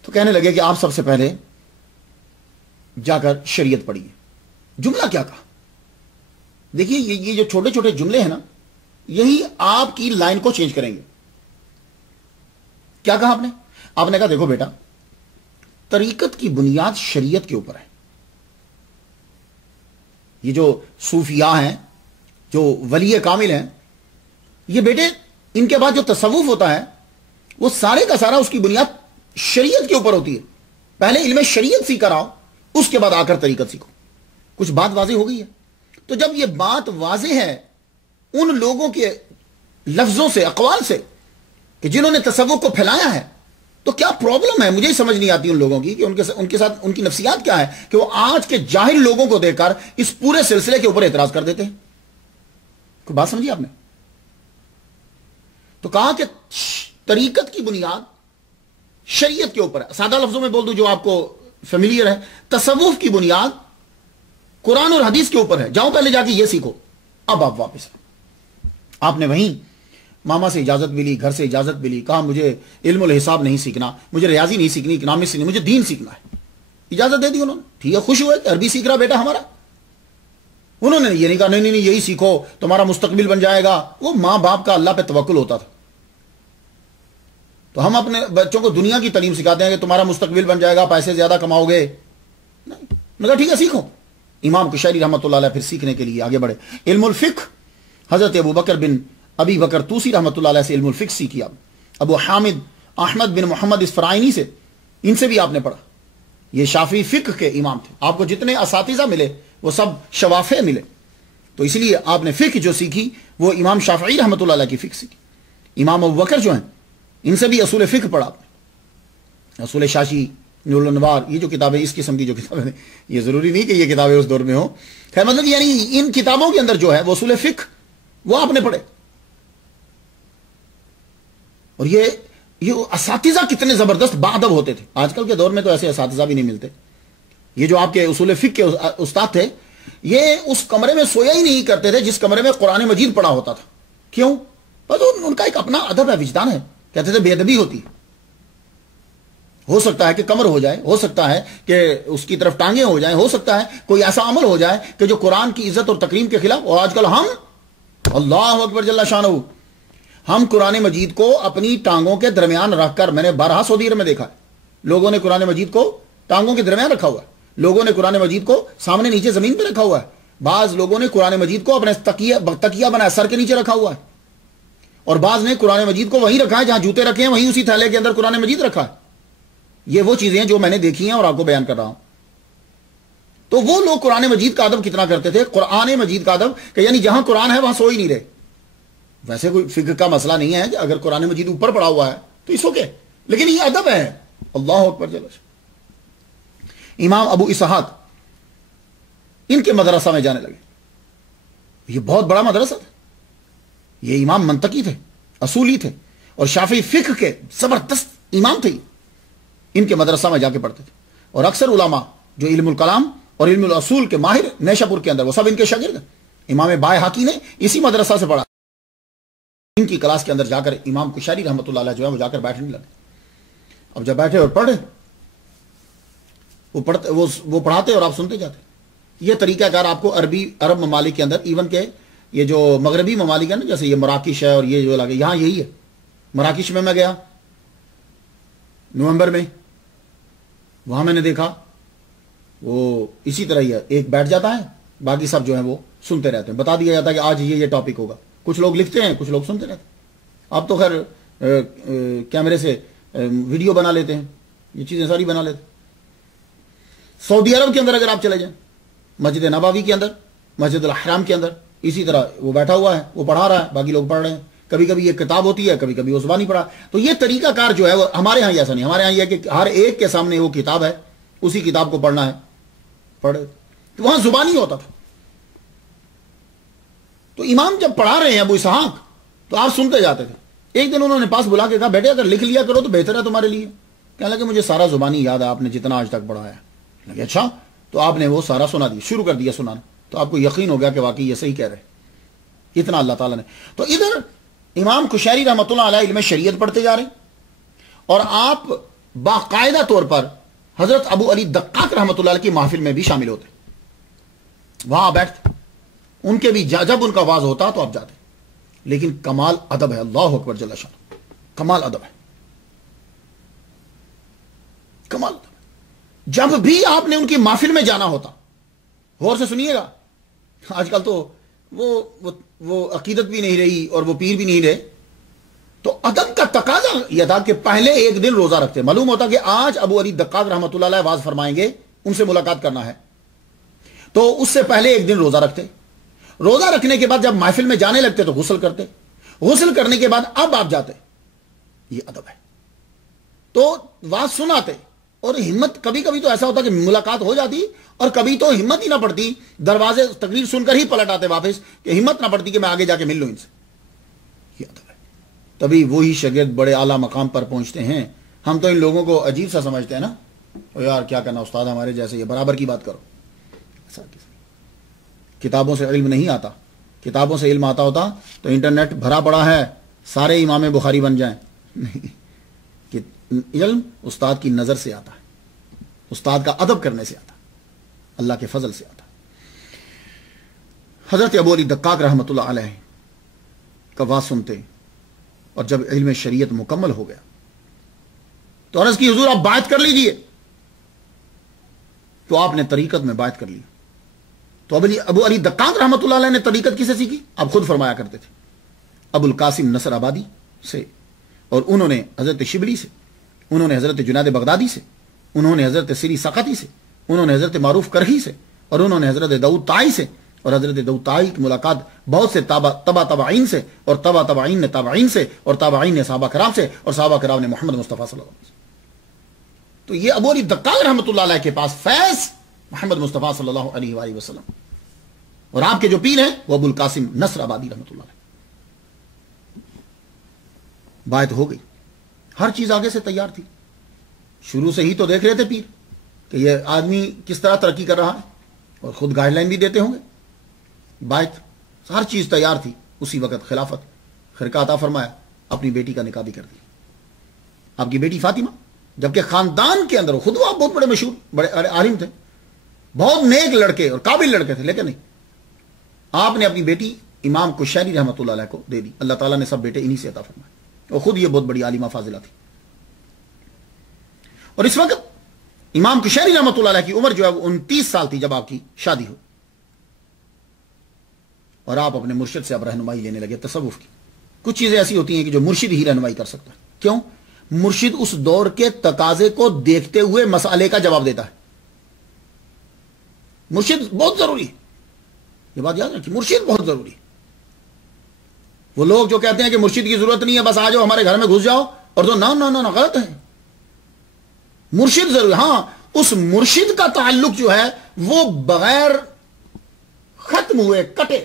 تو کہنے لگے کہ آپ سب سے پہلے جا کر شریعت پڑھیے۔ جملہ کیا کہا؟ دیکھیے یہ جو چھوٹے چھوٹے جملے ہیں نا، یہی آپ کی لائن کو چینج کریں گے۔ کیا کہا آپ نے؟ آپ نے کہا دیکھو بیٹا، طریقت کی بنیاد شریعت کے اوپر ہے۔ یہ جو صوفیاء ہیں، جو ولی کامل ہیں، یہ بیٹے ان کے بعد جو تصوف ہوتا ہے وہ سارے کا سارا اس کی بنیاد شریعت کے اوپر ہوتی ہے۔ پہلے علم شریعت سیکھ کر آؤ، اس کے بعد آ کر طریقت سیکھو۔ کچھ بات واضح ہو گئی ہے؟ تو جب یہ بات واضح ہے ان لوگوں کے لفظوں سے، اقوال سے، کہ جنہوں نے تصوف کو پھیلایا ہے، تو کیا پرابلم ہے؟ مجھے ہی سمجھ نہیں آتی ان لوگوں کی کہ ان کے ساتھ ان کی نفسیات کیا ہے کہ وہ آج کے جاہل لوگوں کو دیکھ کر اس پورے سلسلے کے اوپر اعتراض کر دیتے ہیں۔ کوئی بات سمجھی آپ نے؟ تو کہا کہ طریقت کی بنیاد شریعت کے اوپر ہے۔ سادہ لفظوں میں بول دوں جو آپ کو فیملیئر ہے، تصوف کی بنیاد قرآن اور حدیث کے اوپر ہے۔ جاؤ پہلے جا کے یہ سیکھو، اب آپ واپس آپ نے وہیں ماما سے اجازت بھی لی، گھر سے اجازت بھی لی، کہا مجھے علم الحساب نہیں سیکھنا، مجھے ریاضی نہیں سیکھنی، اکنامکس نہیں، مجھے دین سیکھنا ہے۔ اجازت دے دی انہوں نے، ٹھیک ہے، خوش ہوئے کہ عربی سیکھ رہا بیٹا ہمارا۔ انہوں نے یہ نہیں کہا نہیں نہیں یہی سیکھو تمہارا مستقبل بن جائے گا۔ وہ ماں باپ کا اللہ پہ توکل ہوتا تھا۔ تو ہم اپنے بچوں کو دنیا کی تعلیم سکھاتے ہیں کہ تمہارا مستقبل بن جائے گا، پیسے زیادہ کماؤ گے۔ نہیں، مگر ٹھیک ہے سیکھو۔ امام کشیری رحمۃ اللہ علیہ پھر سیکھنے کے لیے آگے بڑھے۔ علم الفقہ حضرت ابو بکر بن ابی بکر توسی رحمۃ اللہ علیہ سے علم الفقہ سیکھی آپ۔ ابو حامد احمد بن محمد اسفرائینی سے، ان سے بھی آپ نے پڑھا۔ یہ شافعی فقہ کے امام تھے۔ آپ کو جتنے اساتذہ ملے وہ سب شوافع ملے، تو اس لیے آپ نے فقہ جو سیکھی وہ امام شافعی رحمۃ اللہ علیہ کی فقہ سیکھی۔ امام ابو بکر جو ہیں ان سے بھی اصول فقہ پڑھا آپ نے۔ اصول شاشی، نور الانوار، یہ جو کتابیں اس قسم کی جو کتابیں ہیں، یہ ضروری نہیں کہ یہ کتابیں اس دور میں ہوں، خیر مطلب یعنی ان کتابوں کے اندر جو ہے وہ اصول فقہ وہ آپ نے پڑھے۔ اور یہ اساتذہ کتنے زبردست باادب ہوتے تھے۔ آج کل کے دور میں تو ایسے اساتذہ بھی نہیں ملتے۔ یہ جو آپ کے اصول فقہ کے استاد تھے، یہ اس کمرے میں سویا ہی نہیں کرتے تھے جس کمرے میں قرآن مجید پڑھا ہوتا تھا۔ کیوں؟ بس ان کا ایک اپنا ادب ہے، وجدان ہے۔ کہتے تھے بے ادبی ہوتی ہے، ہو سکتا ہے کہ کمر ہو جائے، ہو سکتا ہے کہ اس کی طرف ٹانگیں ہو جائیں، ہو سکتا ہے کوئی ایسا عمل ہو جائے کہ جو قرآن کی عزت اور تکریم کے خلاف۔ اور آج کل ہم اللہ اکبر جل شانہ، ہم قرآن مجید کو اپنی ٹانگوں کے درمیان رکھ کر، میں نے بارہا سعودی عرب میں دیکھا ہے لوگوں نے قرآن مجید کو ٹانگوں کے درمیان رکھا ہوا ہے۔ لوگوں نے قرآن مجید کو سامنے نیچے زمین پہ رکھا ہوا ہے، بعض لوگوں نے قرآن مجید کو اپنے تکیہ بنایا، سر کے نیچے رکھا ہوا ہے، اور بعض نے قرآن مجید کو وہیں رکھا ہے جہاں جوتے رکھے ہیں، وہیں اسی تھیلے کے اندر قرآن مجید رکھا ہے۔ یہ وہ چیزیں ہیں جو میں نے دیکھی ہیں اور آپ کو بیان کر رہا ہوں۔ تو وہ لوگ قرآن مجید کا ادب کتنا کرتے تھے، قرآن مجید کا ادب کہ یعنی جہاں قرآن ہے وہاں سو ہی نہیں رہے۔ ویسے کوئی فقہ کا مسئلہ نہیں ہے کہ اگر قرآن مجید اوپر پڑا ہوا ہے تو اس اوکے، لیکن یہ ادب ہے۔ اللہ اکبر جل شانہ۔ امام ابو اسحاق ان کے مدرسہ میں جانے لگے، یہ بہت بڑا مدرسہ تھا، یہ امام منطقی تھے، اصولی تھے، اور شافعی فقہ کے زبردست امام تھے، ان کے مدرسہ میں جا کے پڑھتے تھے، اور اکثر علماء جو علم الکلام اور علم الاصول کے ماہر نیشہ پور کے اندر، وہ سب ان کے شاگرد ہیں۔ امام بائحقی نے اسی مدرسہ سے پڑھا، ان کی کلاس کے اندر جا کر امام کشاری رحمۃ اللہ علیہ جو ہے وہ جا کر بیٹھنے لگے۔ اب جب بیٹھے اور پڑھے، وہ پڑھاتے اور آپ سنتے جاتے۔ یہ طریقہ کار آپ کو عرب ممالک کے اندر، ایون کہ یہ جو مغربی ممالک ہیں نا، جیسے یہ مراکش ہے اور یہ جو علاقے، یہاں یہی ہے۔ مراکش میں گیا نومبر میں، وہاں میں نے دیکھا وہ اسی طرح ہی ہے، ایک بیٹھ جاتا ہے، باقی سب جو ہیں وہ سنتے رہتے ہیں، بتا دیا جاتا ہے کہ آج یہ ٹاپک ہوگا، کچھ لوگ لکھتے ہیں، کچھ لوگ سنتے رہتے ہیں۔ آپ تو خیر کیمرے سے ویڈیو بنا لیتے ہیں، یہ چیزیں ساری بنا لیتے ہیں۔ سعودی عرب کے اندر اگر آپ چلے جائیں، مسجد نبوی کے اندر، مسجد الحرام کے اندر، اسی طرح وہ بیٹھا ہوا ہے، وہ پڑھا رہا ہے، باقی لوگ پڑھ رہے ہیں۔ کبھی کبھی یہ کتاب ہوتی ہے، کبھی کبھی وہ زبانی پڑھا۔ تو یہ طریقہ کار جو ہے وہ ہمارے ہاں ایسا نہیں، ہمارے ہاں یہ ہے کہ ہر ایک کے سامنے وہ کتاب ہے، اسی کتاب کو پڑھنا ہے، پڑھے۔ تو وہاں زبانی ہوتا تھا۔ تو امام جب پڑھا رہے ہیں ابو اسحاق تو آپ سنتے جاتے تھے۔ ایک دن انہوں نے پاس بلا کے کہا، بیٹے اگر لکھ لیا کرو تو بہتر ہے تمہارے لیے۔ کہنے لگے مجھے سارا زبانی یاد ہے، آپ نے جتنا آج تک پڑھا ہے۔ لگے اچھا، تو آپ نے وہ سارا سنا دیا، شروع کر دیا سنانا، تو آپ کو یقین ہو گیا کہ واقعی یہ صحیح کہہ رہے، اتنا اللہ تعالیٰ نے۔ تو ادھر امام کشیری رحمۃ اللہ علیہ علم شریعت پڑھتے جا رہے ہیں، اور آپ باقاعدہ طور پر حضرت ابو علی دقاق رحمۃ اللہ علیہ کی محفل میں بھی شامل ہوتے، وہاں بیٹھتے، ان کے بھی جب ان کا واز ہوتا تو آپ جاتے۔ لیکن کمال ادب ہے، اللہ اکبر جل شانہ، کمال ادب ہے، کمال ادب ہے۔ جب بھی آپ نے ان کی محفل میں جانا ہوتا، غور سے سنیے گا، آج کل تو وہ عقیدت بھی نہیں رہی اور وہ پیر بھی نہیں رہے، تو ادب کا تقاضا یہ تھا کہ پہلے ایک دن روزہ رکھتے، معلوم ہوتا کہ آج ابو علی دقاق رحمۃ اللہ علیہ واز فرمائیں گے، ان سے ملاقات کرنا ہے، تو اس سے پہلے ایک دن روزہ رکھتے۔ روزہ رکھنے کے بعد جب محفل میں جانے لگتے تو غسل کرتے، غسل کرنے کے بعد اب آپ جاتے، یہ ادب ہے۔ تو واز سناتے، اور ہمت کبھی کبھی تو ایسا ہوتا کہ ملاقات ہو جاتی، اور کبھی تو ہمت ہی نہ پڑتی، دروازے تقریر سن کر ہی پلٹ آتے واپس، کہ ہمت نہ پڑتی کہ میں آگے جا کے مل لوں ان سے، یہ ادب ہے۔ تبھی وہی شاگرد بڑے اعلیٰ مقام پر پہنچتے ہیں۔ ہم تو ان لوگوں کو عجیب سا سمجھتے ہیں نا، یار کیا کرنا استاد ہمارے جیسے، یہ برابر کی بات کرو۔ ایسا کتابوں سے علم نہیں آتا، کتابوں سے علم آتا ہوتا تو انٹرنیٹ بھرا پڑا ہے، سارے امام بخاری بن جائیں۔ نہیں، کہ علم استاد کی نظر سے آتا ہے، استاد کا ادب کرنے سے آتا ہے، اللہ کے فضل سے آتا ہے۔ حضرت ابو علی دقاق رحمۃ اللہ علیہ کا واز سنتے، اور جب علم شریعت مکمل ہو گیا تو عرض کی حضور آپ بات کر لیجئے، تو آپ نے طریقت میں بات کر لی۔ تو ابو علی دقاق رحمۃ اللہ علیہ نے طریقت کسے سیکھی؟ آپ خود فرمایا کرتے تھے، ابو القاسم نصر آبادی سے، اور انہوں نے حضرت شبلی سے، انہوں نے حضرت جنید بغدادی سے، انہوں نے حضرت سری سقطی سے، انہوں نے حضرت معروف کرہی سے، اور انہوں نے حضرت داؤد طائی سے، اور حضرت داؤد طائی کی ملاقات بہت سے تبا تبعین سے، اور تبا تبعین نے تابعین سے، اور تابعین نے صحابہ کرام سے، اور صحابہ کرام نے محمد مصطفیٰ صلی اللہ علیہ وسلم۔ تو یہ ابو علی دقاق رحمۃ اللہ علیہ کے پاس فیض محمد مصطفیٰ صلی اللہ علیہ وآلہ وسلم، اور آپ کے جو پیر ہیں وہ ابو القاسم نصر آبادی رحمۃ اللہ علیہ۔ بات ہو گئی، ہر چیز آگے سے تیار تھی، شروع سے ہی تو دیکھ رہے تھے پیر کہ یہ آدمی کس طرح ترقی کر رہا ہے، اور خود گائیڈ لائن بھی دیتے ہوں گے۔ بات ہر چیز تیار تھی، اسی وقت خلافت خرقہ عطا فرمایا، اپنی بیٹی کا نکاح بھی کر دیا، آپ کی بیٹی فاطمہ، جبکہ خاندان کے اندر خود وہ آپ بہت بڑے مشہور بڑے عالم تھے، بہت نیک لڑکے اور قابل لڑکے تھے، لیکن نہیں، آپ نے اپنی بیٹی امام کشیری رحمۃ اللہ علیہ کو دے دی۔ اللہ تعالیٰ نے سب بیٹے انہی سے عطا فرمائے، اور خود یہ بہت بڑی عالمہ فاضلہ تھی۔ اور اس وقت امام کشیری رحمۃ اللہ علیہ کی عمر جو ہے وہ 29 سال تھی جب آپ کی شادی ہو، اور آپ اپنے مرشد سے اب رہنمائی لینے لگے تصوف کی۔ کچھ چیزیں ایسی ہوتی ہیں کہ جو مرشد ہی رہنمائی کر سکتا ہے۔ کیوں؟ مرشد اس دور کے تقاضے کو دیکھتے ہوئے مسئلے کا جواب دیتا ہے۔ مرشد بہت ضروری ہے، یہ بات یاد رکھیے، مرشد بہت ضروری ہے۔ وہ لوگ جو کہتے ہیں کہ مرشد کی ضرورت نہیں ہے، بس آ جاؤ ہمارے گھر میں گھس جاؤ اور تو نہ غلط ہے، مرشد ضروری۔ ہاں، اس مرشد کا تعلق جو ہے وہ بغیر ختم ہوئے کٹے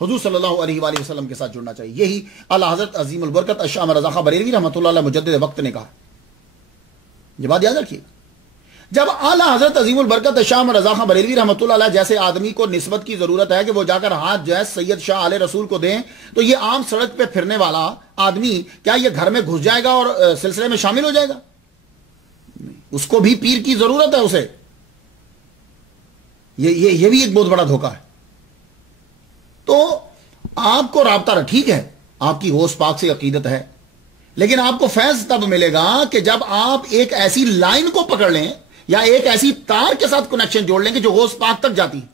حضور صلی اللہ علیہ وآلہ وسلم کے ساتھ جڑنا چاہیے۔ یہی اعلیٰ حضرت عظیم البرکت الشام رضا خاں بریلوی رحمۃ اللہ علیہ مجدد وقت نے کہا۔ یہ بات یاد رکھیے، جب اعلیٰ حضرت عظیم البرکت الشام رضا خاں بریلوی رحمۃ اللہ علیہ جیسے آدمی کو نسبت کی ضرورت ہے کہ وہ جا کر ہاتھ جو ہے سید شاہ آل رسول کو دیں، تو یہ عام سڑک پہ پھرنے والا آدمی کیا یہ گھر میں گھس جائے گا اور سلسلے میں شامل ہو جائے گا؟ اس کو بھی پیر کی ضرورت ہے اسے۔ یہ بھی ایک بہت بڑا دھوکہ ہے۔ تو آپ کو رابطہ ٹھیک ہے، آپ کی غوث پاک سے عقیدت ہے، لیکن آپ کو فیض تب ملے گا کہ جب آپ ایک ایسی لائن کو پکڑ لیں یا ایک ایسی تار کے ساتھ کنیکشن جوڑ لیں کہ جو غوث پاک تک جاتی ہے۔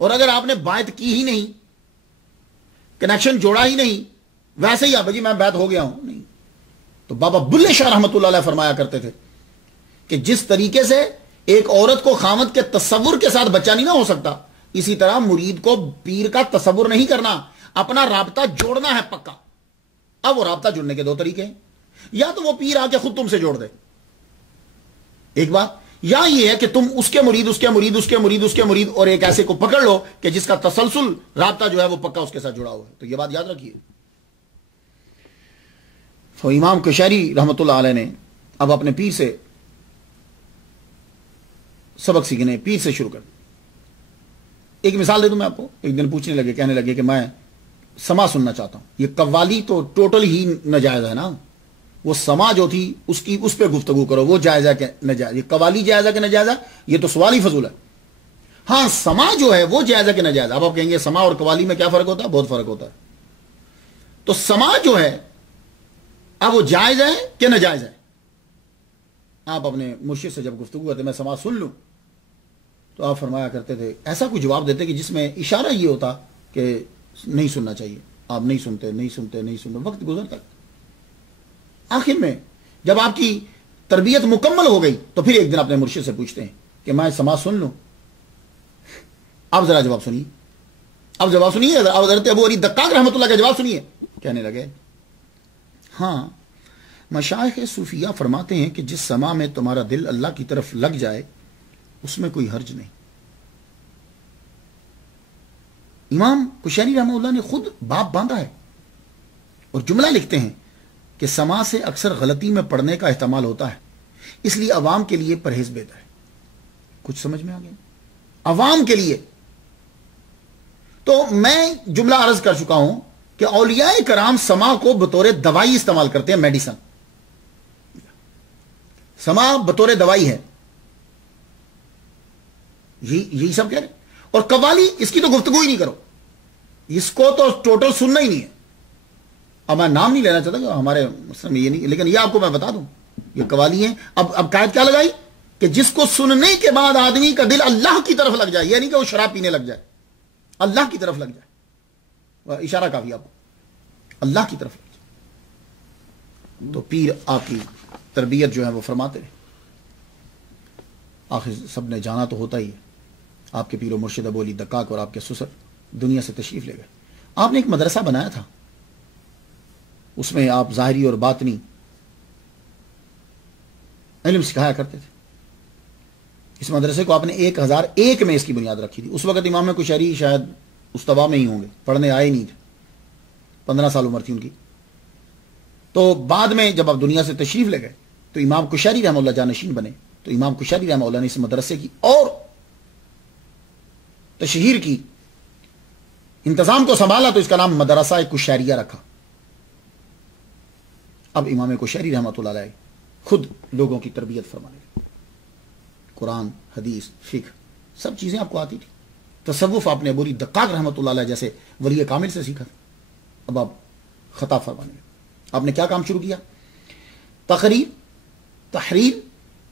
اور اگر آپ نے بیعت کی ہی نہیں، کنیکشن جوڑا ہی نہیں، ویسے ہی آپ جی میں بیعت ہو گیا ہوں، نہیں، تو بابا بلے شاہ رحمۃ اللہ علیہ فرمایا کرتے تھے کہ جس طریقے سے ایک عورت کو خامد کے تصور کے ساتھ بچہ نہیں نہ ہو سکتا، اسی طرح مرید کو پیر کا تصور نہیں کرنا، اپنا رابطہ جوڑنا ہے پکا۔ اب وہ رابطہ جڑنے کے دو طریقے ہیں، یا تو وہ پیر آ کے خود تم سے جوڑ دے ایک بات، یا یہ ہے کہ تم اس کے مرید اس کے مرید اس کے مرید اس کے مرید اور ایک ایسے کو پکڑ لو کہ جس کا تسلسل رابطہ جو ہے وہ پکا اس کے ساتھ جڑا ہوا ہے۔ تو یہ بات یاد رکھیے۔ تو امام کشیری رحمۃ اللہ علیہ نے اب اپنے پیر سے سبق سیکھنے، پیر سے شروع کر۔ ایک مثال دے دوں میں آپ کو، ایک دن پوچھنے لگے، کہنے لگے کہ میں سما سننا چاہتا ہوں۔ یہ قوالی تو ٹوٹل ہی ناجائز ہے نا، وہ سما جو تھی اس پہ گفتگو کرو، وہ جائز ہے کہ ناجائز؟ یہ قوالی جائز ہے کہ ناجائز ہے؟ یہ تو سوال ہی فضول ہے۔ ہاں، سما جو ہے وہ جائز ہے کہ ناجائز؟ اب آپ کہیں گے سما اور قوالی میں کیا فرق ہوتا ہے؟ بہت فرق ہوتا ہے۔ تو سما جو ہے اب وہ جائز ہے کہ ناجائز ہے؟ آپ اپنے مرشد سے جب گفتگو کرتے میں سما سن لوں، تو آپ فرمایا کرتے تھے، ایسا کوئی جواب دیتے کہ جس میں اشارہ یہ ہوتا کہ نہیں سننا چاہیے، آپ نہیں سنتے نہیں سنتے نہیں سنتے، وقت گزرتا۔ آخر میں جب آپ کی تربیت مکمل ہو گئی تو پھر ایک دن اپنے مرشد سے پوچھتے ہیں کہ میں سما سن لوں؟ اب ذرا جواب سنیے، اب جواب سنیے، اب حضرت ابو علی دقاق رحمۃ اللہ کا جواب سنیے۔ کہنے لگے، ہاں، مشائخ صوفیہ فرماتے ہیں کہ جس سما میں تمہارا دل اللہ کی طرف لگ جائے اس میں کوئی حرج نہیں۔ امام کشیری رحمہ اللہ نے خود باب باندھا ہے اور جملہ لکھتے ہیں کہ سما سے اکثر غلطی میں پڑنے کا احتمال ہوتا ہے، اس لیے عوام کے لیے پرہیز بہتر ہے۔ کچھ سمجھ میں آ گیا؟ عوام کے لیے تو میں جملہ عرض کر چکا ہوں کہ اولیاء کرام سما کو بطور دوائی استعمال کرتے ہیں، میڈیسن۔ سما بطور دوائی ہے، یہی سب کہہ رہے ہیں۔ اور قوالی، اس کی تو گفتگو ہی نہیں کرو، اس کو تو ٹوٹل سننا ہی نہیں ہے۔ اب میں نام نہیں لینا چاہتا کہ ہمارے مسلم میں یہ نہیں، لیکن یہ آپ کو میں بتا دوں، یہ قوالی ہیں۔ اب قائد کیا لگائی کہ جس کو سننے کے بعد آدمی کا دل اللہ کی طرف لگ جائے، یہ نہیں کہ وہ شراب پینے لگ جائے، اللہ کی طرف لگ جائے، اشارہ کافی آپ کو، اللہ کی طرف لگ جائے۔ تو پیر آپ کی تربیت جو ہے وہ فرماتے رہے۔ آخر سب نے جانا تو ہوتا ہی ہے، آپ کے پیر و مرشد ابو علی دقاق اور آپ کے سسر دنیا سے تشریف لے گئے۔ آپ نے ایک مدرسہ بنایا تھا، اس میں آپ ظاہری اور باطنی علم سکھایا کرتے تھے۔ اس مدرسے کو آپ نے 1001 میں اس کی بنیاد رکھی تھی۔ اس وقت امام کشیری شاید استوا میں ہی ہوں گے، پڑھنے آئے نہیں تھے، 15 سال عمر تھی ان کی۔ تو بعد میں جب آپ دنیا سے تشریف لے گئے تو امام کشیری رحمہ اللہ جانشین بنے، تو امام کشیری رحمہ اللہ نے اس مدرسے کی اور تشہیر کی، انتظام کو سنبھالا، تو اس کا نام مدرسہ کشیریہ رکھا۔ اب امام کشیری رحمۃ اللہ علیہ خود لوگوں کی تربیت فرمانے لگے، قرآن، حدیث، فقہ، سب چیزیں آپ کو آتی تھی۔ تصوف آپ نے ابو علی دقاق رحمۃ اللہ علیہ جیسے ولی کامل سے سیکھا۔ اب آپ خطاب فرمانے لگے۔ آپ نے کیا کام شروع کیا؟ تقریر، تحریر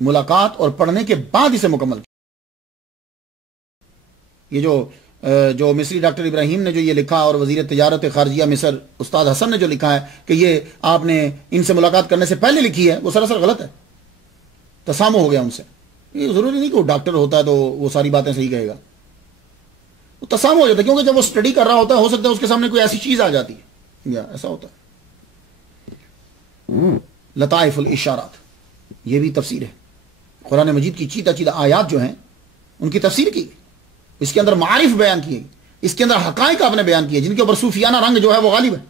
ملاقات اور پڑھنے کے بعد اسے مکمل کیا. یہ جو مصری ڈاکٹر ابراہیم نے جو یہ لکھا اور وزیر تجارت خارجیہ مصر استاد حسن نے جو لکھا ہے کہ یہ آپ نے ان سے ملاقات کرنے سے پہلے لکھی ہے، وہ سراسر غلط ہے. تسامح ہو گیا ان سے. یہ ضروری نہیں کہ وہ ڈاکٹر ہوتا ہے تو وہ ساری باتیں صحیح کہے گا، وہ تسامح ہو جاتا ہے، کیونکہ جب وہ اسٹڈی کر رہا ہوتا ہے ہو سکتا ہے اس کے سامنے کوئی ایسی چیز آ جاتی ہے، یا ایسا ہوتا ہے. لطائف الاشارات یہ بھی تفسیر ہے. قرآن مجید کی چیدہ چیدہ آیات جو ہیں ان کی تفسیر کی، اس کے اندر معارف بیان کیے، اس کے اندر حقائق آپ نے بیان کیے جن کے اوپر صوفیانہ رنگ جو ہے وہ غالب ہے.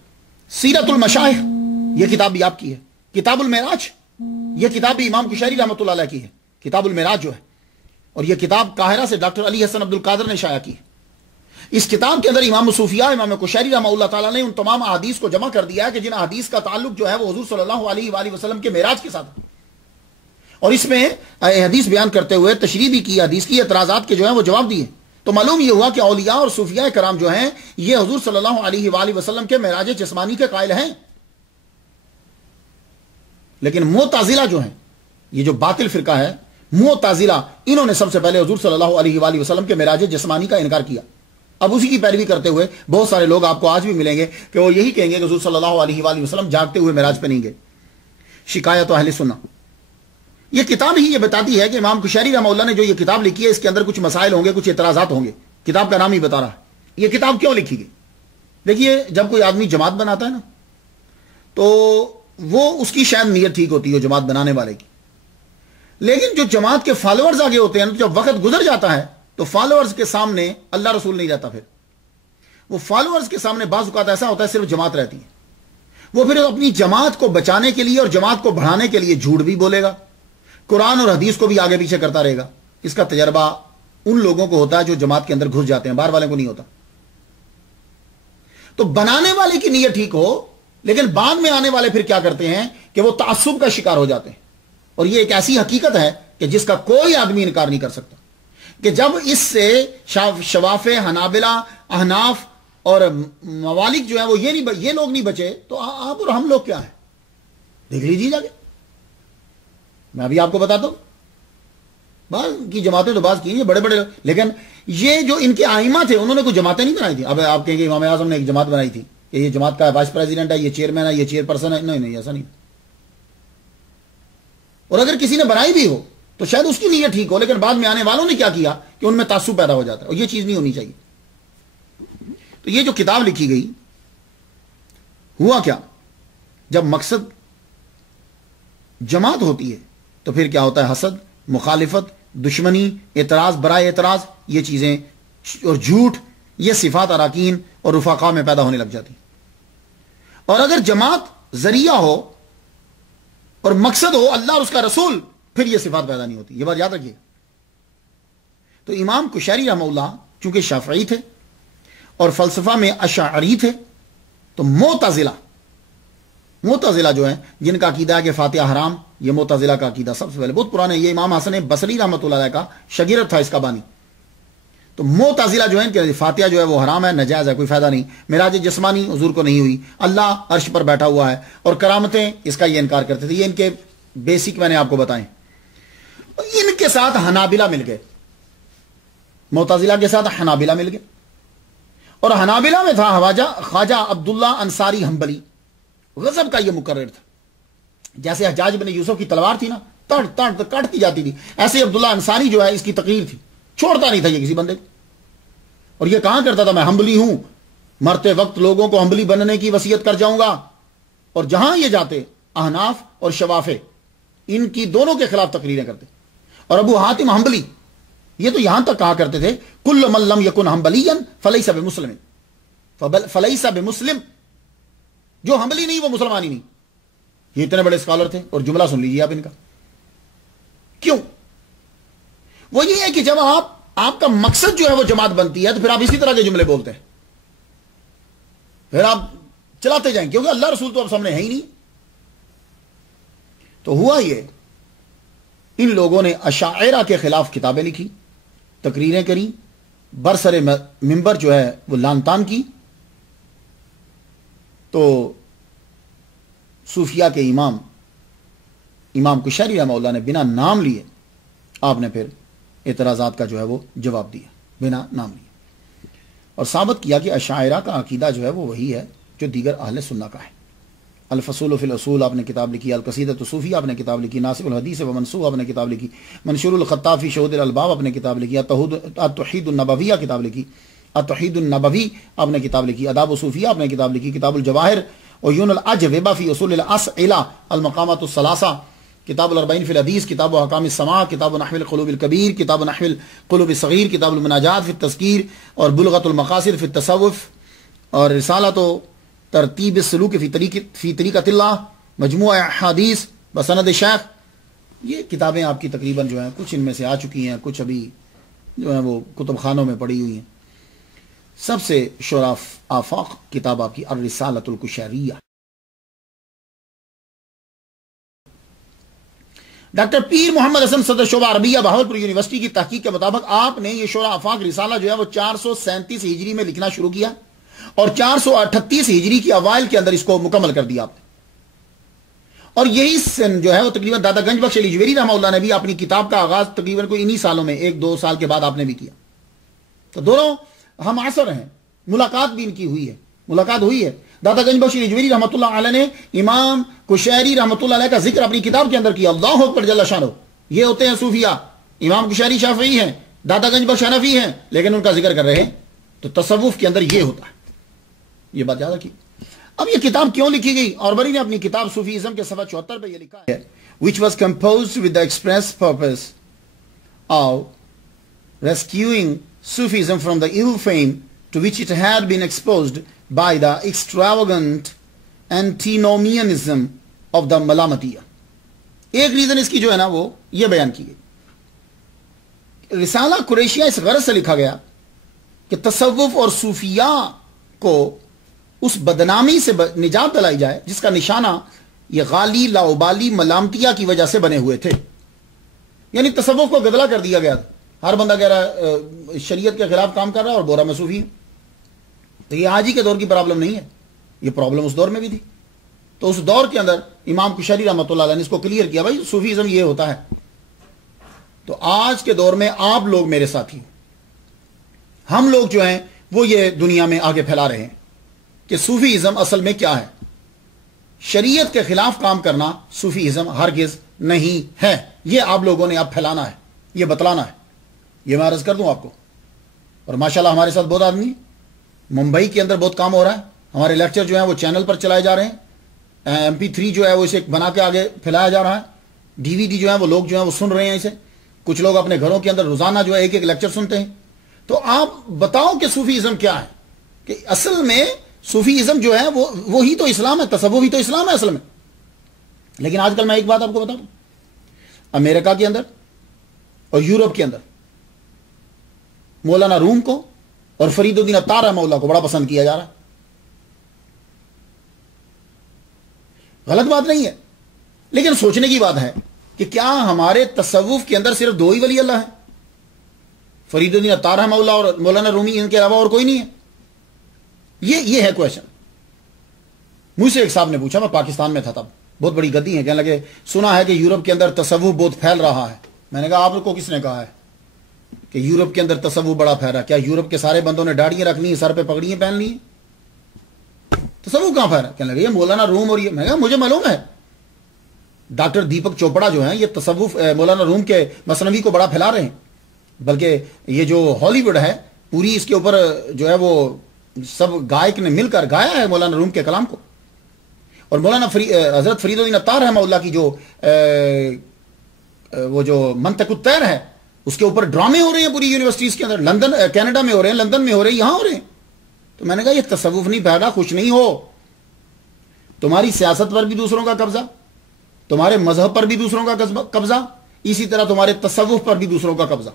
سیرت المشائخ یہ کتاب بھی آپ کی ہے. کتاب المعراج یہ کتاب بھی امام قشیری رحمۃ اللہ علیہ کی ہے، کتاب المعراج جو ہے. اور یہ کتاب قاہرہ سے ڈاکٹر علی حسن عبد القادر نے شائع کی ہے. اس کتاب کے اندر امام صوفیہ امام قشیری رحمہ اللہ تعالیٰ نے ان تمام احادیث کو جمع کر دیا ہے کہ جن احادیث کا تعلق جو ہے وہ حضور صلی اللہ علیہ وآلہ وسلم کے معراج کے ساتھ ہے. اور اس میں حدیث بیان کرتے ہوئے تشریح بھی کی، حدیث کی اعتراضات کے جو ہیں وہ جواب دیے. تو معلوم یہ ہوا کہ اولیاء اور صوفیاء کرام جو ہیں یہ حضور صلی اللہ علیہ وآلہ وسلم کے معراج جسمانی کے قائل ہیں. لیکن معتزلہ جو ہیں، یہ جو باطل فرقہ ہے معتزلہ، انہوں نے سب سے پہلے حضور صلی اللہ علیہ وآلہ وسلم کے معراج جسمانی کا انکار کیا. اب اسی کی پیروی کرتے ہوئے بہت سارے لوگ آپ کو آج بھی ملیں گے کہ وہ یہی کہیں گے کہ حضور صلی اللہ علیہ وآلہ وسلم جاگتے ہوئے معراج پہ نہیں گئے. شکایت اہل سنہ یہ کتاب ہی یہ بتاتی ہے کہ امام قشیری رحمہ اللہ نے جو یہ کتاب لکھی ہے اس کے اندر کچھ مسائل ہوں گے، کچھ اعتراضات ہوں گے. کتاب کا نام ہی بتا رہا ہے. یہ کتاب کیوں لکھی گئی؟ دیکھیے جب کوئی آدمی جماعت بناتا ہے نا تو وہ اس کی شاید نیت ٹھیک ہوتی ہے جماعت بنانے والے کی، لیکن جو جماعت کے فالوورز آگے ہوتے ہیں جب وقت گزر جاتا ہے تو فالوورز کے سامنے اللہ رسول نہیں رہتا. پھر وہ فالوورز کے سامنے بعض اوقات ایسا ہوتا ہے صرف جماعت رہتی ہے. وہ پھر اپنی جماعت کو بچانے کے لیے اور جماعت کو بڑھانے کے لیے جھوٹ بھی بولے گا، قرآن اور حدیث کو بھی آگے پیچھے کرتا رہے گا. اس کا تجربہ ان لوگوں کو ہوتا ہے جو جماعت کے اندر گھس جاتے ہیں، باہر والے کو نہیں ہوتا. تو بنانے والے کی نیت ٹھیک ہو لیکن بعد میں آنے والے پھر کیا کرتے ہیں کہ وہ تعصب کا شکار ہو جاتے ہیں. اور یہ ایک ایسی حقیقت ہے کہ جس کا کوئی آدمی انکار نہیں کر سکتا کہ جب اس سے شواف، حنابلہ، احناف اور موالک جو ہیں وہ یہ لوگ نہیں بچے تو آپ اور ہم لوگ کیا ہیں؟ دیکھ لیجیے جا کے. میں ابھی آپ کو بتاتا ہوں، بعض کی جماعتیں تو بعض کی بڑے بڑے، لیکن یہ جو ان کے آئمہ تھے انہوں نے کوئی جماعتیں نہیں بنائی تھی. اب آپ کہیں گے امام اعظم نے ایک جماعت بنائی تھی کہ یہ جماعت کا وائس پریزیڈنٹ ہے، یہ چیئرمین ہے، یہ چیئر پرسن ہے. نہیں ایسا نہیں. اور اگر کسی نے بنائی بھی ہو تو شاید اس کی نیت ٹھیک ہو، لیکن بعد میں آنے والوں نے کیا کیا کہ ان میں تعصب پیدا ہو جاتا ہے، اور یہ چیز نہیں ہونی چاہیے. تو یہ جو کتاب لکھی گئی ہوا کیا، جب مقصد جماعت ہوتی ہے تو پھر کیا ہوتا ہے؟ حسد، مخالفت، دشمنی، اعتراض برائے اعتراض، یہ چیزیں اور جھوٹ، یہ صفات اراکین اور رفقا میں پیدا ہونے لگ جاتی. اور اگر جماعت ذریعہ ہو اور مقصد ہو اللہ اور اس کا رسول، پھر یہ صفات پیدا نہیں ہوتی. یہ بات یاد رکھیے. تو امام قشیری رحمہ اللہ چونکہ شافعی تھے اور فلسفہ میں اشعری تھے، تو معتزلہ جو ہیں جن کا عقیدہ ہے کہ فاتحہ حرام، یہ معتزلہ کا عقیدہ سب سے پہلے بہت پرانے، یہ امام حسن بصری رحمۃ اللہ علیہ کا شاگرد تھا اس کا بانی. تو معتزلہ جو ہے کہ فاتحہ جو ہے وہ حرام ہے، نجائز ہے، کوئی فائدہ نہیں. معراج جسمانی حضور کو نہیں ہوئی، اللہ عرش پر بیٹھا ہوا ہے، اور کرامتیں اس کا یہ انکار کرتے تھے. یہ ان کے بیسک میں نے آپ کو بتائیں. ان کے ساتھ حنابلہ مل گئے، معتزلہ کے ساتھ حنابلہ مل گئے. اور حنابلہ میں تھا خواجہ عبداللہ انصاری حنبلی. غضب کا یہ مقرر تھا. جیسے حجاج بن یوسف کی تلوار تھی نا، کاٹتی جاتی تھی، ایسے عبداللہ انصاری جو ہے اس کی تقریر تھی، چھوڑتا نہیں تھا یہ کسی بندے کو. اور یہ کہاں کرتا تھا میں حنبلی ہوں، مرتے وقت لوگوں کو حنبلی بننے کی وصیت کر جاؤں گا. اور جہاں یہ جاتے احناف اور شوافے ان کی دونوں کے خلاف تقریریں کرتے. اور ابو حاتم حنبلی یہ تو یہاں تک کہا کرتے تھے کل من لم یکن حنبلیا فلیس بمسلم، فلیس بمسلم، جو حنبلی نہیں وہ مسلمان ہی نہیں. یہ اتنے بڑے اسکالر تھے. اور جملہ سن لیجیے آپ ان کا. کیوں؟ وہ یہ ہے کہ جب آپ کا مقصد جو ہے وہ جماعت بنتی ہے تو پھر آپ اسی طرح کے جملے بولتے ہیں، پھر آپ چلاتے جائیں، کیونکہ اللہ رسول تو اب سامنے ہے ہی نہیں. تو ہوا یہ، ان لوگوں نے اشاعرہ کے خلاف کتابیں لکھی، تقریریں کری، برسر منبر جو ہے وہ لان تان کی. تو صوفیہ کے امام امام کشیری رحمہ اللہ نے بنا نام لیے آپ نے پھر اعتراضات کا جو ہے وہ جواب دیا بنا نام لیے، اور ثابت کیا کہ اشاعرہ کا عقیدہ جو ہے وہ وہی ہے جو دیگر اہل سنہ کا ہے۔ الفصول فی الاصول آپ نے کتاب لکھی، القصیدۃ الصوفیہ آپ نے کتاب لکھی، ناصب الحدیث و منسوخ آپ نے کتاب لکھی، منشور الخطاب فی شہود الالباب آپ نے کتاب لکھی، التوحید النبویہ کتاب لکھی، التوحید النبوی آپ نے کتاب لکھی، آداب الصوفیہ آپ نے کتاب لکھی، کتاب الجواہر عیون الاجوبہ فی اصول الاسئلہ، المقامات الثلاثہ، کتاب الاربعین فی الحدیث، کتاب احکام السماع، کتاب نحو القلوب الکبیر، کتاب نحو القلوب الصغیر، کتاب المناجات فی التذکیر، اور بلغۃ المقاصد فی التصوف، اور رسالۃ ترتیب السلوک فی طریقۃ اللہ، مجموعہ احادیث بسند شیخ۔ یہ کتابیں آپ کی تقریباً جو ہیں کچھ ان میں سے آ چکی ہیں، کچھ ابھی جو ہیں وہ کتب خانوں میں پڑی ہوئی ہیں۔ سب سے شورا آفاق کتاب آپ کی الرسالۃ الکشیریہ۔ ڈاکٹر پیر محمد حسن صدر شعبہ عربیہ بہاولپور یونیورسٹی کی تحقیق کے مطابق آپ نے یہ شورا آفاق رسالہ جو ہے وہ 437 ہجری میں لکھنا شروع کیا اور 438 ہجری کی اوائل کے اندر اس کو مکمل کر دیا آپ نے، اور یہی سن جو ہے وہ تقریباً دادا گنج بخش علی جویری رحمہ اللہ نے بھی اپنی کتاب کا آغاز تقریباً کوئی انہی سالوں میں 1-2 سال کے بعد آپ نے بھی کیا۔ تو دونوں ہم عصر ہیں، ملاقات بھی ان کی ہوئی ہے، ملاقات ہوئی ہے۔ دادا گنج بخش علی جویری رحمۃ اللہ علیہ نے امام کشیری رحمۃ اللہ علیہ کا ذکر اپنی کتاب کے اندر کیا، اللہ اکبر جل شانہ۔ یہ ہوتے ہیں صوفیہ، امام کشیری شافعی ہیں، دادا گنج بخش حنفی ہیں، لیکن ان کا ذکر کر رہے ہیں۔ تو تصوف کے اندر یہ ہوتا ہے، یہ بات یاد رکھیے۔ اب یہ کتاب کیوں لکھی گئی؟ اور بری نے اپنی کتاب صوفیزم کے صفحہ 74 پہ یہ لکھا ہے which was composed with the express purpose of rescuing Sufism from the ill fame to which it had been exposed by the extravagant antinomianism of the Malamatiyya۔ ایک ریزن اس کی جو ہے نا وہ یہ بیان کی گئی۔ رسالہ قریشیہ اس غرض سے لکھا گیا کہ تصوف اور صوفیہ کو اس بدنامی سے نجات دلائی جائے جس کا نشانہ یہ غالی لاؤبالی ملامتیہ کی وجہ سے بنے ہوئے تھے۔ یعنی تصوف کو گدلا کر دیا گیا تھا، ہر بندہ کہہ رہا ہے شریعت کے خلاف کام کر رہا ہے اور بورا میں صوفی ہے۔ تو یہ آج ہی کے دور کی پرابلم نہیں ہے، یہ پرابلم اس دور میں بھی تھی۔ تو اس دور کے اندر امام کشیری رحمۃ اللہ علیہ نے اس کو کلیئر کیا، بھائی صوفیزم یہ ہوتا ہے۔ تو آج کے دور میں آپ لوگ میرے ساتھی، ہم لوگ جو ہیں وہ یہ دنیا میں آگے پھیلا رہے ہیں کہ صوفیزم اصل میں کیا ہے۔ شریعت کے خلاف کام کرنا صوفیزم ہرگز نہیں ہے، یہ آپ لوگوں نے اب پھیلانا ہے، یہ بتلانا ہے۔ یہ میں عرض کر دوں آپ کو، اور ماشاءاللہ ہمارے ساتھ بہت آدمی، ممبئی کے اندر بہت کام ہو رہا ہے، ہمارے لیکچر جو ہیں وہ چینل پر چلائے جا رہے ہیں، MP3 جو ہے وہ اسے بنا کے آگے پھیلایا جا رہا ہے، DVD جو ہے وہ لوگ جو ہیں وہ سن رہے ہیں اسے، کچھ لوگ اپنے گھروں کے اندر روزانہ جو ہے ایک لیکچر سنتے ہیں۔ تو آپ بتاؤ کہ صوفیزم کیا ہے، کہ اصل میں صوفیزم جو ہے وہ وہی تو اسلام ہے، تصوف ہی تو اسلام ہے اصل میں۔ لیکن آج کل میں ایک بات آپ کو بتا دوں، امریکہ کے اندر اور یورپ کے اندر مولانا روم کو اور فرید الدین عطار رحمہ اللہ کو بڑا پسند کیا جا رہا ہے۔ غلط بات نہیں ہے، لیکن سوچنے کی بات ہے کہ کیا ہمارے تصوف کے اندر صرف 2 ہی ولی اللہ ہیں، فرید الدین عطار رحمہ اللہ اور مولانا رومی، ان کے علاوہ اور کوئی نہیں ہے؟ یہ ہے کویشچن۔ مجھ سے ایک صاحب نے پوچھا، میں پاکستان میں تھا تب، بہت بڑی گدی ہے، کہنے لگے سنا ہے کہ یورپ کے اندر تصوف بہت پھیل رہا ہے۔ میں نے کہا آپ کو کس نے کہا ہے کہ یورپ کے اندر تصوف بڑا پھیل رہا ہے؟ کیا یورپ کے سارے بندوں نے داڑھیاں رکھ لی ہیں، سر پہ پگڑیاں پہن لی ہیں؟ تصوف کہاں پھیل رہا ہے؟ کہنے لگے یہ مولانا روم اور یہ۔ میں نے کہا مجھے معلوم ہے، ڈاکٹر دیپک چوپڑا جو ہیں یہ تصوف مولانا روم کے مثنوی کو بڑا پھیلا رہے ہیں، بلکہ یہ جو ہالی ووڈ ہے پوری اس کے اوپر جو ہے وہ سب گائک نے مل کر گایا ہے مولانا روم کے کلام کو۔ اور مولانا حضرت فرید الدین عطار رحمہ اللہ کی جو وہ جو منطق الطیر ہے اس کے اوپر ڈرامے ہو رہے ہیں پوری یونیورسٹیز کے اندر، لندن کینیڈا میں ہو رہے ہیں، لندن میں ہو رہے ہیں، یہاں ہو رہے ہیں۔ تو میں نے کہا یہ تصوف نہیں پھیلا، خوش نہیں ہو، تمہاری سیاست پر بھی دوسروں کا قبضہ، تمہارے مذہب پر بھی دوسروں کا قبضہ، اسی طرح تمہارے تصوف پر بھی دوسروں کا قبضہ۔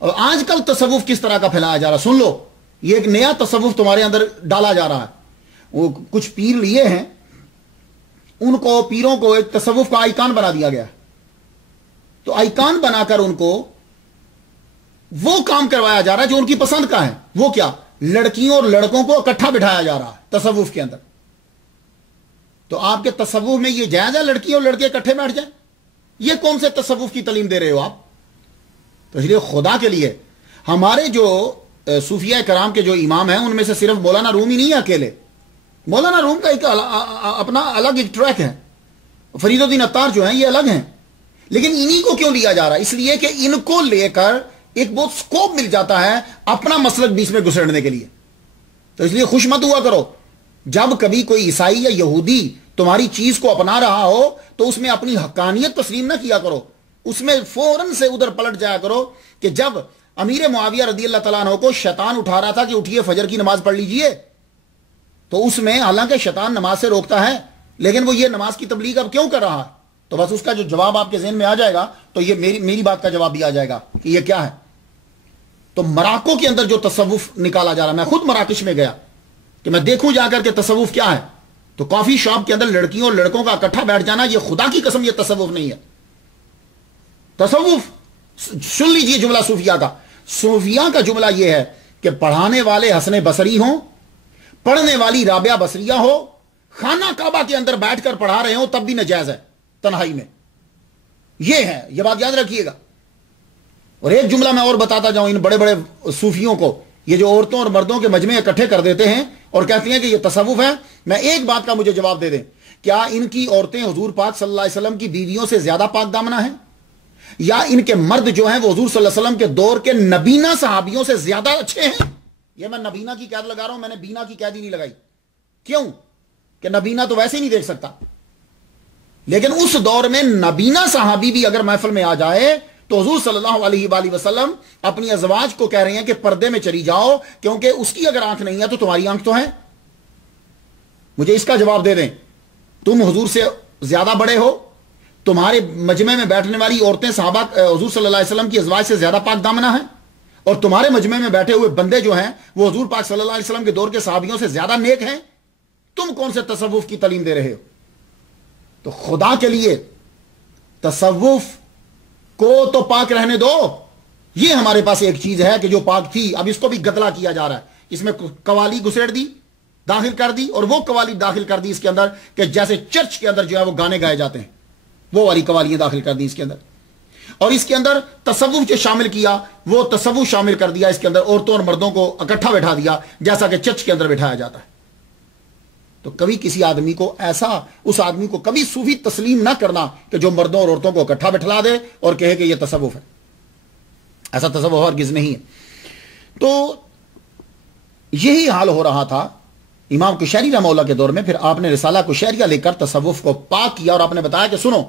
اور آج کل تصوف کس طرح کا پھیلایا جا رہا، سن لو، یہ ایک نیا تصوف تمہارے اندر ڈالا جا رہا ہے۔ وہ کچھ پیر لیے ہیں، ان کو پیروں کو ایک تصوف کا آئیکن بنا دیا گیا، تو آئیکن بنا کر ان کو وہ کام کروایا جا رہا ہے جو ان کی پسند کا ہے۔ وہ کیا؟ لڑکیوں اور لڑکوں کو اکٹھا بٹھایا جا رہا ہے تصوف کے اندر۔ تو آپ کے تصوف میں یہ جائز ہے لڑکی اور لڑکے اکٹھے بیٹھ جائیں؟ یہ کون سے تصوف کی تعلیم دے رہے ہو آپ؟ تو اس لیے خدا کے لیے ہمارے جو صوفیہ کرام کے جو امام ہیں ان میں سے صرف مولانا روم ہی نہیں ہے اکیلے. مولانا روم کا ایک اپنا الگ ایک ٹریک ہے. فرید الدین عطار جو ہیں یہ الگ ہیں. لیکن انہی کو کیوں لیا جا رہا ہے؟ اس لیے کہ ان کو لے کر ایک بہت سکوپ مل جاتا ہے اپنا مسلک بیچ میں گھسیڑنے کے لیے. تو اس لیے خوش مت ہوا کرو جب کبھی کوئی عیسائی یا یہودی تمہاری چیز کو اپنا رہا ہو تو اس میں اپنی حقانیت تسلیم نہ کیا کرو. اس میں فوراً سے ادھر پلٹ جایا کرو کہ جب امیر معاویہ رضی اللہ تعالیٰ عنہ کو شیطان اٹھا رہا تھا کہ اٹھیے فجر کی نماز پڑھ لیجئے، تو اس میں حالانکہ شیطان نماز سے روکتا ہے لیکن وہ یہ نماز کی تبلیغ اب کیوں کر رہا ہے؟ تو بس اس کا جو جواب آپ کے ذہن میں آ جائے گا تو یہ میری بات کا جواب بھی آ جائے گا کہ یہ کیا ہے. تو مراکو کے اندر جو تصوف نکالا جا رہا ہے، میں خود مراکش میں گیا کہ میں دیکھوں جا کر کے تصوف کیا ہے، تو کافی شاپ کے اندر لڑکیوں اور لڑکوں کا اکٹھا بیٹھ جانا، یہ خدا کی قسم یہ تصوف نہیں ہے. تصوف سن لیجئے جملہ صوفیہ کا. صوفیہ کا جملہ یہ ہے کہ پڑھانے والے حسن بصری ہوں، پڑھنے والی رابعہ بصریہ ہو، خانہ کعبہ کے اندر بیٹھ کر پڑھا رہے ہوں تب بھی ناجائز ہے تنہائی میں. یہ ہے، یہ بات یاد رکھیے گا. اور ایک جملہ میں اور بتاتا جاؤں ان بڑے بڑے صوفیوں کو، یہ جو عورتوں اور مردوں کے مجمع اکٹھے کر دیتے ہیں اور کہتے ہیں کہ یہ تصوف ہے، میں ایک بات کا مجھے جواب دے دیں، کیا ان کی عورتیں حضور پاک صلی اللہ علیہ وسلم کی بیویوں سے زیادہ پاک دامنہ ہیں؟ یا ان کے مرد جو ہیں وہ حضور صلی اللہ علیہ وسلم کے دور کے نبینہ صحابیوں سے زیادہ اچھے ہیں؟ یہ میں نبینہ کی قید لگا رہا ہوں، میں نے بینا کی قید ہی نہیں لگائی. کیوں؟ کہ نبینہ تو ویسے ہی نہیں دیکھ سکتا. لیکن اس دور میں نبینہ صحابی بھی اگر محفل میں آ جائے تو حضور صلی اللہ علیہ وآلہ وسلم اپنی ازواج کو کہہ رہے ہیں کہ پردے میں چلی جاؤ کیونکہ اس کی اگر آنکھ نہیں ہے تو تمہاری آنکھ تو ہے. مجھے اس کا جواب دے دیں، تم حضور سے زیادہ بڑے ہو، تمہارے مجمع میں بیٹھنے والی عورتیں صحابہ حضور صلی اللہ علیہ وسلم کی ازواج سے زیادہ پاک دامنہ ہیں، اور تمہارے مجمع میں بیٹھے ہوئے بندے جو ہیں وہ حضور پاک صلی اللہ علیہ وسلم کے دور کے صحابیوں سے زیادہ نیک ہیں. تم کون سے تصوف کی تعلیم دے رہے ہو؟ تو خدا کے لیے تصوف کو تو پاک رہنے دو. یہ ہمارے پاس ایک چیز ہے کہ جو پاک تھی اب اس کو بھی گدلا کیا جا رہا ہے. اس میں قوالی گھسیڑ دی، داخل کر دی، اور وہ قوالی داخل کر دی اس کے اندر کہ جیسے چرچ کے اندر جو ہے وہ گانے گائے جاتے ہیں، وہ والی قوالیاں داخل کر دی اس کے اندر. اور اس کے اندر تصوف جو شامل کیا وہ تصوف شامل کر دیا اس کے اندر، عورتوں اور مردوں کو اکٹھا بٹھا دیا جیسا کہ چرچ کے اندر بٹھایا جاتا ہے. تو کبھی کسی آدمی کو ایسا، اس آدمی کو کبھی صوفی تسلیم نہ کرنا کہ جو مردوں اور عورتوں کو اکٹھا بٹھلا دے اور کہے کہ یہ تصوف ہے. ایسا تصوف ہرگز نہیں ہے. تو یہی حال ہو رہا تھا امام کشیری رحمہ اللہ کے دور میں. پھر آپ نے رسالہ کشیریہ لے کر تصوف کو پاک کیا اور آپ نے بتایا کہ سنو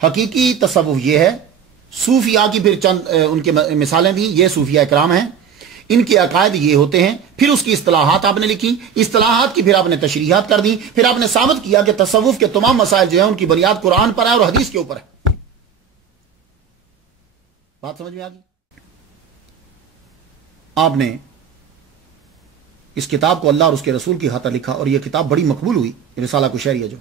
حقیقی تصوف یہ ہے. صوفیاء کی پھر چند ان کے مثالیں دی، یہ صوفیاء اکرام ہیں، ان کے عقائد یہ ہوتے ہیں. پھر اس کی اصطلاحات آپ نے لکھی، اصطلاحات کی پھر آپ نے تشریحات کر دی. پھر آپ نے ثابت کیا کہ تصوف کے تمام مسائل جو ہیں ان کی بنیاد قرآن پر ہے اور حدیث کے اوپر ہے. بات سمجھ میں آ گئی؟ آپ نے اس کتاب کو اللہ اور اس کے رسول کی خاطر لکھا اور یہ کتاب بڑی مقبول ہوئی، رسالہ کشیریہ جو.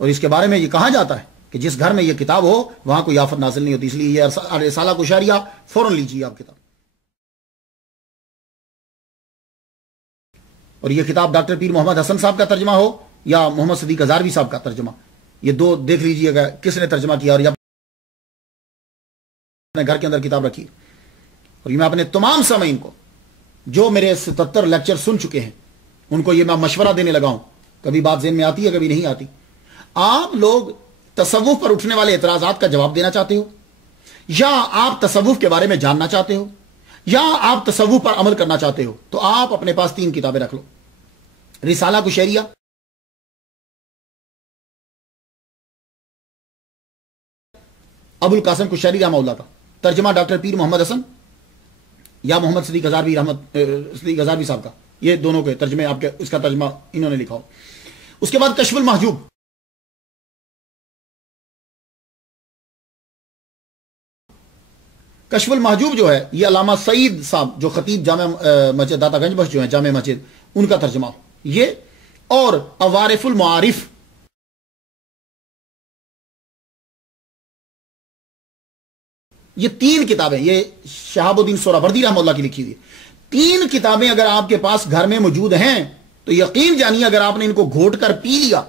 اور اس کے بارے میں یہ کہا جاتا ہے کہ جس گھر میں یہ کتاب ہو وہاں کوئی آفت نازل نہیں ہوتی. اس لیے یہ رسالہ کشیریہ فوراً لیجیے آپ کتاب. اور یہ کتاب ڈاکٹر پیر محمد حسن صاحب کا ترجمہ ہو یا محمد صدیق ہزاروی صاحب کا ترجمہ، یہ دو دیکھ لیجیے گا کس نے ترجمہ کیا. اور یہ اپنے گھر کے اندر کتاب رکھی. اور یہ میں اپنے تمام سامعین کو جو میرے 77 لیکچر سن چکے ہیں ان کو یہ میں مشورہ دینے لگا ہوں. کبھی بات ذہن میں آتی ہے کبھی نہیں آتی. آپ لوگ تصوف پر اٹھنے والے اعتراضات کا جواب دینا چاہتے ہو، یا آپ تصوف کے بارے میں جاننا چاہتے ہو، یا آپ تصوف پر عمل کرنا چاہتے ہو، تو آپ اپنے پاس 3 کتابیں رکھ لو. رسالہ کشیریہ، ابو القاسم کشیری رحمہ اللہ کا ترجمہ ڈاکٹر پیر محمد حسن یا محمد صدیق ہزاروی صاحب کا، یہ دونوں کے ترجمے آپ کے، اس کا ترجمہ انہوں نے لکھا ہو. اس کے بعد کشف المحجوب، کشف المحجوب جو ہے یہ علامہ سعید صاحب جو خطیب جامع مسجد داتا گنج بخش جو ہیں جامع مسجد، ان کا ترجمہ یہ. اور عوارف المعارف، یہ 3 کتابیں، یہ شہاب الدین سہروردی رحمہ اللہ کی لکھی ہوئی 3 کتابیں اگر آپ کے پاس گھر میں موجود ہیں تو یقین جانیے اگر آپ نے ان کو گھوٹ کر پی لیا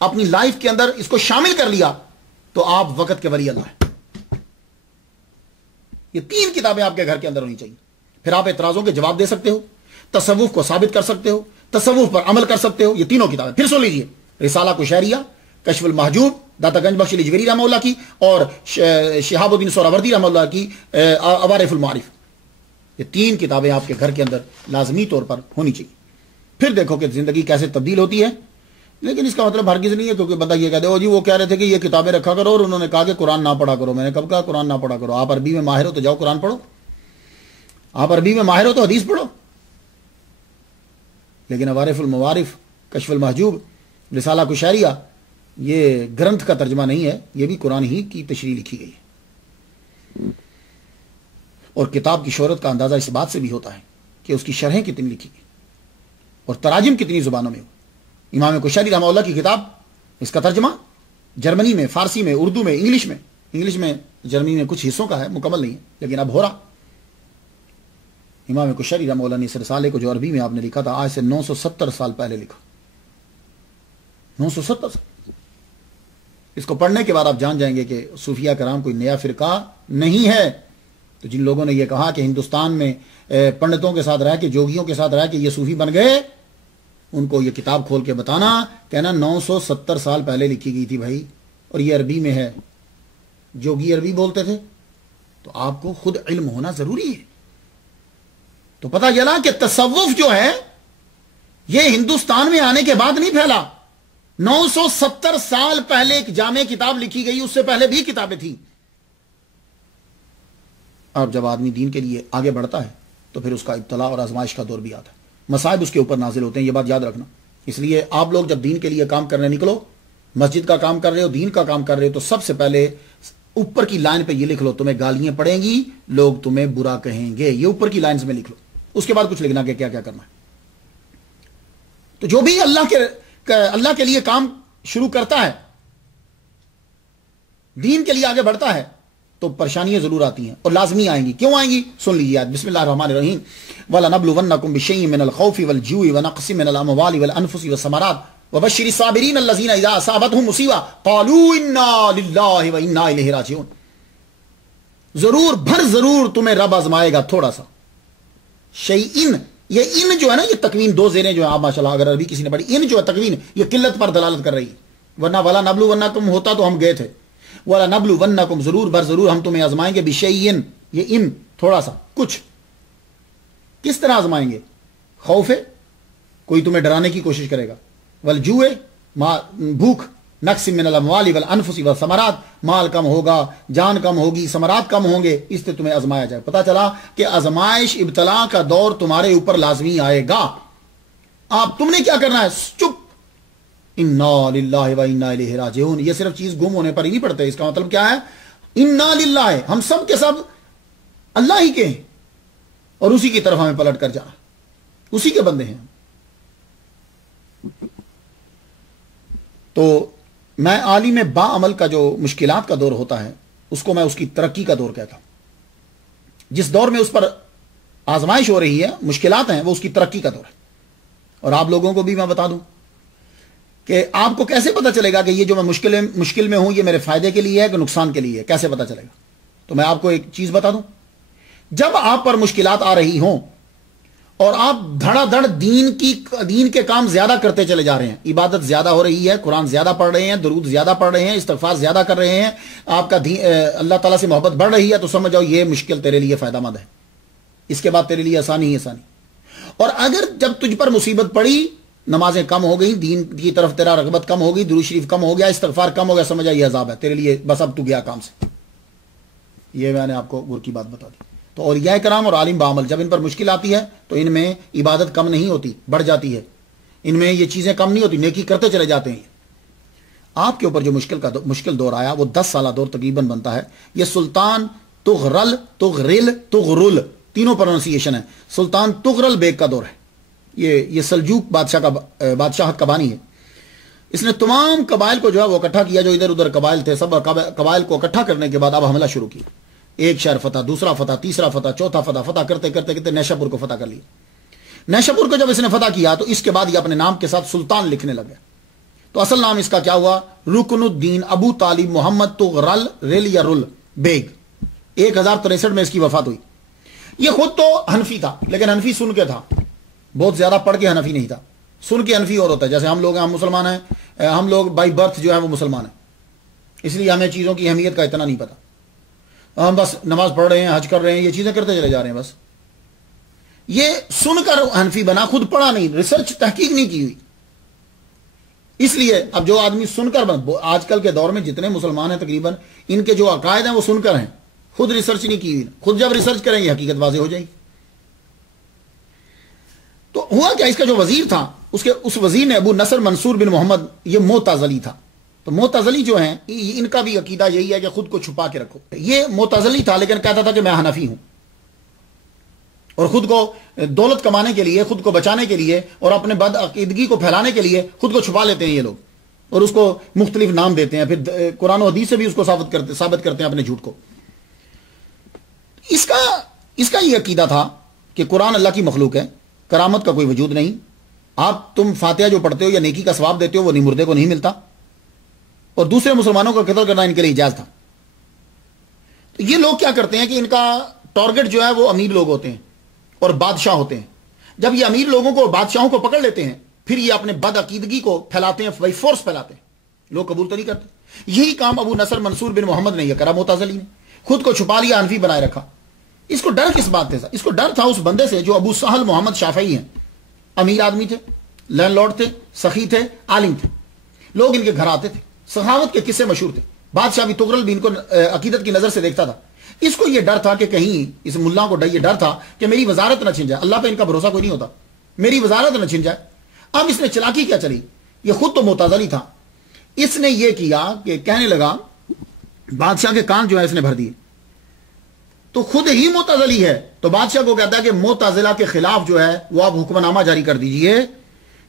اپنی لائف کے اندر اس کو شامل کر لیا تو آپ وقت کے ولی اللہ ہیں. یہ 3 کتابیں آپ کے گھر کے اندر ہونی چاہیے. پھر آپ اعتراضوں کے جواب دے سکتے ہو, تصوف کو ثابت کر سکتے ہو, تصوف پر عمل کر سکتے ہو. یہ تینوں کتابیں پھر سن لیجئے, رسالہ قشیریہ, کشف المحجوب داتا گنج بخش الیجویری رحمہ اللہ کی, اور شہاب الدین سہروردی رحمہ اللہ کی عوارف المعارف. یہ 3 کتابیں آپ کے گھر کے اندر لازمی طور پر ہونی چاہیے. پھر دیکھو کہ زندگی کیسے تبدیل ہوتی ہے. لیکن اس کا مطلب ہرگز نہیں ہے کیونکہ بندہ یہ کہتے ہو جی وہ کہہ رہے تھے کہ یہ کتابیں رکھا کرو اور انہوں نے کہا کہ قرآن نہ پڑھا کرو. میں نے کب کہا قرآن نہ پڑھا کرو؟ آپ عربی میں ماہر ہو تو جاؤ قرآن پڑھو, آپ عربی میں ماہر ہو تو حدیث پڑھو. لیکن عوارف المعارف, کشف المحجوب, رسالہ قشیریہ یہ گرنتھ کا ترجمہ نہیں ہے, یہ بھی قرآن ہی کی تشریح لکھی گئی ہے. اور کتاب کی شہرت کا اندازہ اس بات سے بھی ہوتا ہے کہ اس کی شرحیں کتنی لکھی گئی اور تراجم کتنی زبانوں میں ہو. امام قشیری رحمہ اللہ کی کتاب, اس کا ترجمہ جرمنی میں, فارسی میں, اردو میں, انگلش میں جرمنی میں کچھ حصوں کا ہے, مکمل نہیں ہے لیکن اب ہو رہا. امام قشیری رحمہ اللہ نے اس رسالے کو جو عربی میں آپ نے لکھا تھا آج سے 970 سال پہلے لکھا. 970 سال. اس کو پڑھنے کے بعد آپ جان جائیں گے کہ صوفیہ کرام کوئی نیا فرقہ نہیں ہے. تو جن لوگوں نے یہ کہا کہ ہندوستان میں پنڈتوں کے ساتھ رہ کے, جوگیوں کے ساتھ رہ کے یہ صوفی بن گئے, ان کو یہ کتاب کھول کے بتانا, کہنا 970 سال پہلے لکھی گئی تھی بھائی, اور یہ عربی میں ہے. جوگی عربی بولتے تھے. تو آپ کو خود علم ہونا ضروری ہے. تو پتہ چلا کہ تصوف جو ہے یہ ہندوستان میں آنے کے بعد نہیں پھیلا. 970 سال پہلے ایک جامع کتاب لکھی گئی, اس سے پہلے بھی کتابیں تھیں. اب جب آدمی دین کے لیے آگے بڑھتا ہے تو پھر اس کا ابتلا اور آزمائش کا دور بھی آتا ہے, مصائب اس کے اوپر نازل ہوتے ہیں. یہ بات یاد رکھنا. اس لیے آپ لوگ جب دین کے لیے کام کرنے نکلو, مسجد کا کام کر رہے ہو, دین کا کام کر رہے ہو, تو سب سے پہلے اوپر کی لائن پہ یہ لکھ لو, تمہیں گالیاں پڑیں گی, لوگ تمہیں برا کہیں گے. یہ اوپر کی لائنز میں لکھ لو. اس کے بعد کچھ لکھنا کہ کیا کیا کرنا ہے. تو جو بھی اللہ کے لیے کام شروع کرتا ہے, دین کے لیے آگے بڑھتا ہے, تو پریشانیاں ضرور آتی ہیں اور لازمی آئیں گی. کیوں آئیں گی؟ سن لیجیے آج. بسم اللہ الرحمن الرحیم. وَلَنَبْلُوَنَّكُمْ بِشَيْءٍ مِّنَ الْخَوْفِ وَالْجُوعِ وَنَقْصٍ مِّنَ الْأَمْوَالِ وَالْأَنفُسِ وَالثَّمَرَاتِ وَبَشِّرِ الصَّابِرِينَ الَّذِينَ إِذَا أَصَابَتْهُم مُّصِيبَةٌ قَالُوا إِنَّا لِلَّهِ وَإِنَّا إِلَيْهِ رَاجِعُونَ. ضرور تمہیں رب آزمائے گا تھوڑا سا. شیئن, یہ ان جو ہے نا, یہ تکوین 2 زیریں جو ہیں, آپ ماشاءاللہ اگر عربی کسی نے پڑھی, ان جو ہے تکوین یہ قلت پر دلالت کر رہی ہے. ورنہ ولا نبلونکم ہوتا تو ہم گئے تھے. ولا نبلونکم ضرور ہم تمہیں آزمائیں گے. بشیئن, یہ ان تھوڑا سا کچھ. کس طرح آزمائیں گے؟ خوف ہے, کوئی تمہیں ڈرانے کی کوشش کرے گا. والجوع, بھوک. نقص من الاموال والانفس والثمرات, مال کم ہوگا, جان کم ہوگی, ثمرات کم ہوں گے, اس سے تمہیں آزمایا جائے. پتہ چلا کہ آزمائش, ابتلا کا دور تمہارے اوپر لازمی آئے گا. تم نے کیا کرنا ہے؟ چپ. انا للہ و انا الیہ راجعون. یہ صرف چیز گم ہونے پر ہی نہیں پڑتے. اس کا مطلب کیا ہے؟ انا للہ, ہم سب کے سب اللہ ہی کے ہیں اور اسی کی طرف ہمیں پلٹ کر جانا, اسی کے بندے ہیں. تو میں عالم با عمل کا جو مشکلات کا دور ہوتا ہے اس کو میں اس کی ترقی کا دور کہتا ہوں. جس دور میں اس پر آزمائش ہو رہی ہے, مشکلات ہیں, وہ اس کی ترقی کا دور ہے. اور آپ لوگوں کو بھی میں بتا دوں کہ آپ کو کیسے پتا چلے گا کہ یہ جو میں مشکل میں ہوں یہ میرے فائدے کے لیے ہے کہ نقصان کے لیے ہے؟ کیسے پتا چلے گا؟ تو میں آپ کو ایک چیز بتا دوں. جب آپ پر مشکلات آ رہی ہوں اور آپ دھڑا دھڑ دین کے کام زیادہ کرتے چلے جا رہے ہیں, عبادت زیادہ ہو رہی ہے, قرآن زیادہ پڑھ رہے ہیں, درود زیادہ پڑھ رہے ہیں, استغفار زیادہ کر رہے ہیں, آپ کا اللہ تعالیٰ سے محبت بڑھ رہی ہے, تو سمجھ جاؤ یہ مشکل تیرے لیے فائدہ مند ہے. اس کے بعد تیرے لیے آسانی ہی آسانی. اور اگر جب تجھ پر مصیبت پڑی, نمازیں کم ہو گئی, دین کی طرف تیرا رغبت کم ہو گئی, درود شریف کم ہو گیا, استغفار کم ہو گیا, سمجھا یہ عذاب ہے تیرے لیے, بس اب تو گیا کام سے. یہ میں نے آپ کو گر کی بات بتا دی. تو اولیاء کرام اور عالم بعمل جب ان پر مشکل آتی ہے تو ان میں عبادت کم نہیں ہوتی, بڑھ جاتی ہے. ان میں یہ چیزیں کم نہیں ہوتی, نیکی کرتے چلے جاتے ہیں. آپ کے اوپر جو مشکل دور آیا وہ 10 سالہ دور تقریباً بنتا ہے. یہ سلطان تغرل, تغرل, تغرل, تینوں پروننسیشن ہے. سلطان تغرل بیگ کا دور ہے. یہ سلجوق بادشاہت کا بانی ہے. اس نے تمام قبائل کو جو ہے وہ اکٹھا کیا, جو ادھر ادھر قبائل تھے, سب قبائل کو اکٹھا کرنے کے بعد اب حملہ شروع کیا. ایک شہر فتح, دوسرا فتح, تیسرا فتح, چوتھا فتح کرتے کرتے نیشاپور کو فتح کر لیا. نیشاپور کو جب اس نے فتح کیا تو اس کے بعد یہ اپنے نام کے ساتھ سلطان لکھنے لگا. تو اصل نام اس کا کیا ہوا؟ رکن الدین ابو طالب محمد تغرل رل یا رل بیگ. 1063 میں اس کی وفات ہوئی. یہ خود تو حنفی تھا، لیکن حنفی سن کے تھا، بہت زیادہ پڑھ کے حنفی نہیں تھا. سن کے حنفی اور ہوتا ہے، جیسے ہم لوگ ہیں، ہم مسلمان ہیں، ہم لوگ بائی برتھ جو ہے وہ مسلمان ہیں، اس لیے ہمیں چیزوں کی اہمیت کا اتنا نہیں پتا. ہم بس نماز پڑھ رہے ہیں، حج کر رہے ہیں، یہ چیزیں کرتے چلے جا رہے ہیں بس. یہ سن کر حنفی بنا، خود پڑھا نہیں، ریسرچ تحقیق نہیں کی ہوئی. اس لیے اب جو آدمی سن کر آج کل کے دور میں جتنے مسلمان ہیں تقریباً ان کے جو عقائد ہیں وہ سن کر ہیں، خود ریسرچ نہیں کی ہوئی. خود جب ریسرچ کریں گے حقیقت واضح ہو جائے گی. تو ہوا کیا، اس کا جو وزیر تھا اس وزیر نے ابو نصر منصور بن محمد، یہ معتزلی تھا. تو معتزلی جو ہیں ان کا بھی عقیدہ یہی ہے کہ خود کو چھپا کے رکھو. یہ معتزلی تھا لیکن کہتا تھا کہ میں حنفی ہوں، اور خود کو دولت کمانے کے لیے، خود کو بچانے کے لیے اور اپنے بد عقیدگی کو پھیلانے کے لیے خود کو چھپا لیتے ہیں یہ لوگ، اور اس کو مختلف نام دیتے ہیں، پھر قرآن و حدیث سے بھی اس کو ثابت کرتے ہیں اپنے جھوٹ کو. اس کا یہ عقیدہ تھا کہ قرآن اللہ کی مخلوق ہے، کرامت کا کوئی وجود نہیں. تم فاتحہ جو پڑھتے ہو یا نیکی کا ثواب دیتے ہو وہ مردے کو نہیں ملتا، اور دوسرے مسلمانوں کا قتل کرنا ان کے لیے جائز تھا. تو یہ لوگ کیا کرتے ہیں کہ ان کا ٹارگٹ جو ہے وہ امیر لوگ ہوتے ہیں اور بادشاہ ہوتے ہیں. جب یہ امیر لوگوں کو، بادشاہوں کو پکڑ لیتے ہیں، پھر یہ اپنے بد عقیدگی کو پھیلاتے ہیں، بائی فورس پھیلاتے ہیں، لوگ قبول تو نہیں کرتے. یہی کام ابو نصر منصور بن محمد نے یہ کرا. معتزلی نے خود کو چھپا لیا، حنفی بنائے رکھا. اس کو ڈر کس بات تھا؟ اس کو ڈر تھا اس بندے سے جو ابو سہل محمد شافعی ہیں. امیر آدمی تھے، لینڈ لارڈ تھے، سخی تھے، عالم تھے. لوگ ان کے گھر آتے تھے، سخاوت کے قصے مشہور تھے. بادشاہ بھی تغرل بھی ان کو عقیدت کی نظر سے دیکھتا تھا. اس کو یہ ڈر تھا کہ کہیں اس ملا کو یہ ڈر تھا کہ میری وزارت نہ چھن جائے. اللہ پہ ان کا بھروسہ کوئی نہیں ہوتا، میری وزارت نہ چھن جائے. اب اس نے چلاکی کیا چلی، یہ خود تو معتزلی تھا. اس نے یہ کیا کہ کہنے لگا، بادشاہ کے کان جو ہے اس نے بھر دیے. تو خود ہی معتزلی ہے تو بادشاہ کو کہتا ہے کہ معتزلہ کے خلاف جو ہے وہ آپ حکم نامہ جاری کر دیجئے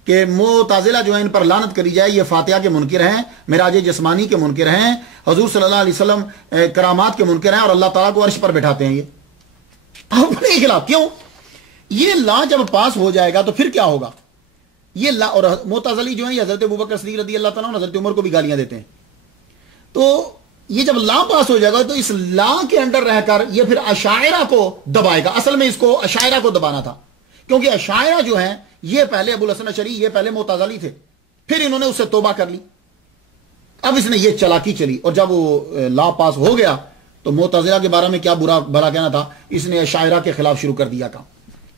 کہ معتزلہ جو ہے ان پر لعنت کری جائے، یہ فاتحہ کے منکر ہیں، معراج جسمانی کے منکر ہیں، حضور صلی اللہ علیہ وسلم کرامات کے منکر ہیں، اور اللہ تعالیٰ کو عرش پر بٹھاتے ہیں. یہ اپنے خلاف کیوں؟ یہ لا جب پاس ہو جائے گا تو پھر کیا ہوگا؟ یہ لا، اور معتزلی جو ہیں یہ حضرت ابوبکر صدیق رضی اللہ تعالیٰ عنہ، حضرت عمر کو بھی گالیاں دیتے ہیں. تو یہ جب لا پاس ہو جائے گا تو اس لا کے انڈر رہ کر یہ پھر اشاعرہ کو دبائے گا. اصل میں اس کو اشاعرہ کو دبانا تھا، کیونکہ اشاعرہ جو ہیں یہ پہلے ابو الحسن اشعری، یہ پہلے معتزلی تھے، پھر انہوں نے اس سے توبہ کر لی. اب اس نے یہ چلاکی چلی، اور جب وہ لا پاس ہو گیا تو معتزلہ کے بارے میں کیا برا بھلا کہنا تھا، اس نے اشاعرہ کے خلاف شروع کر دیا کام،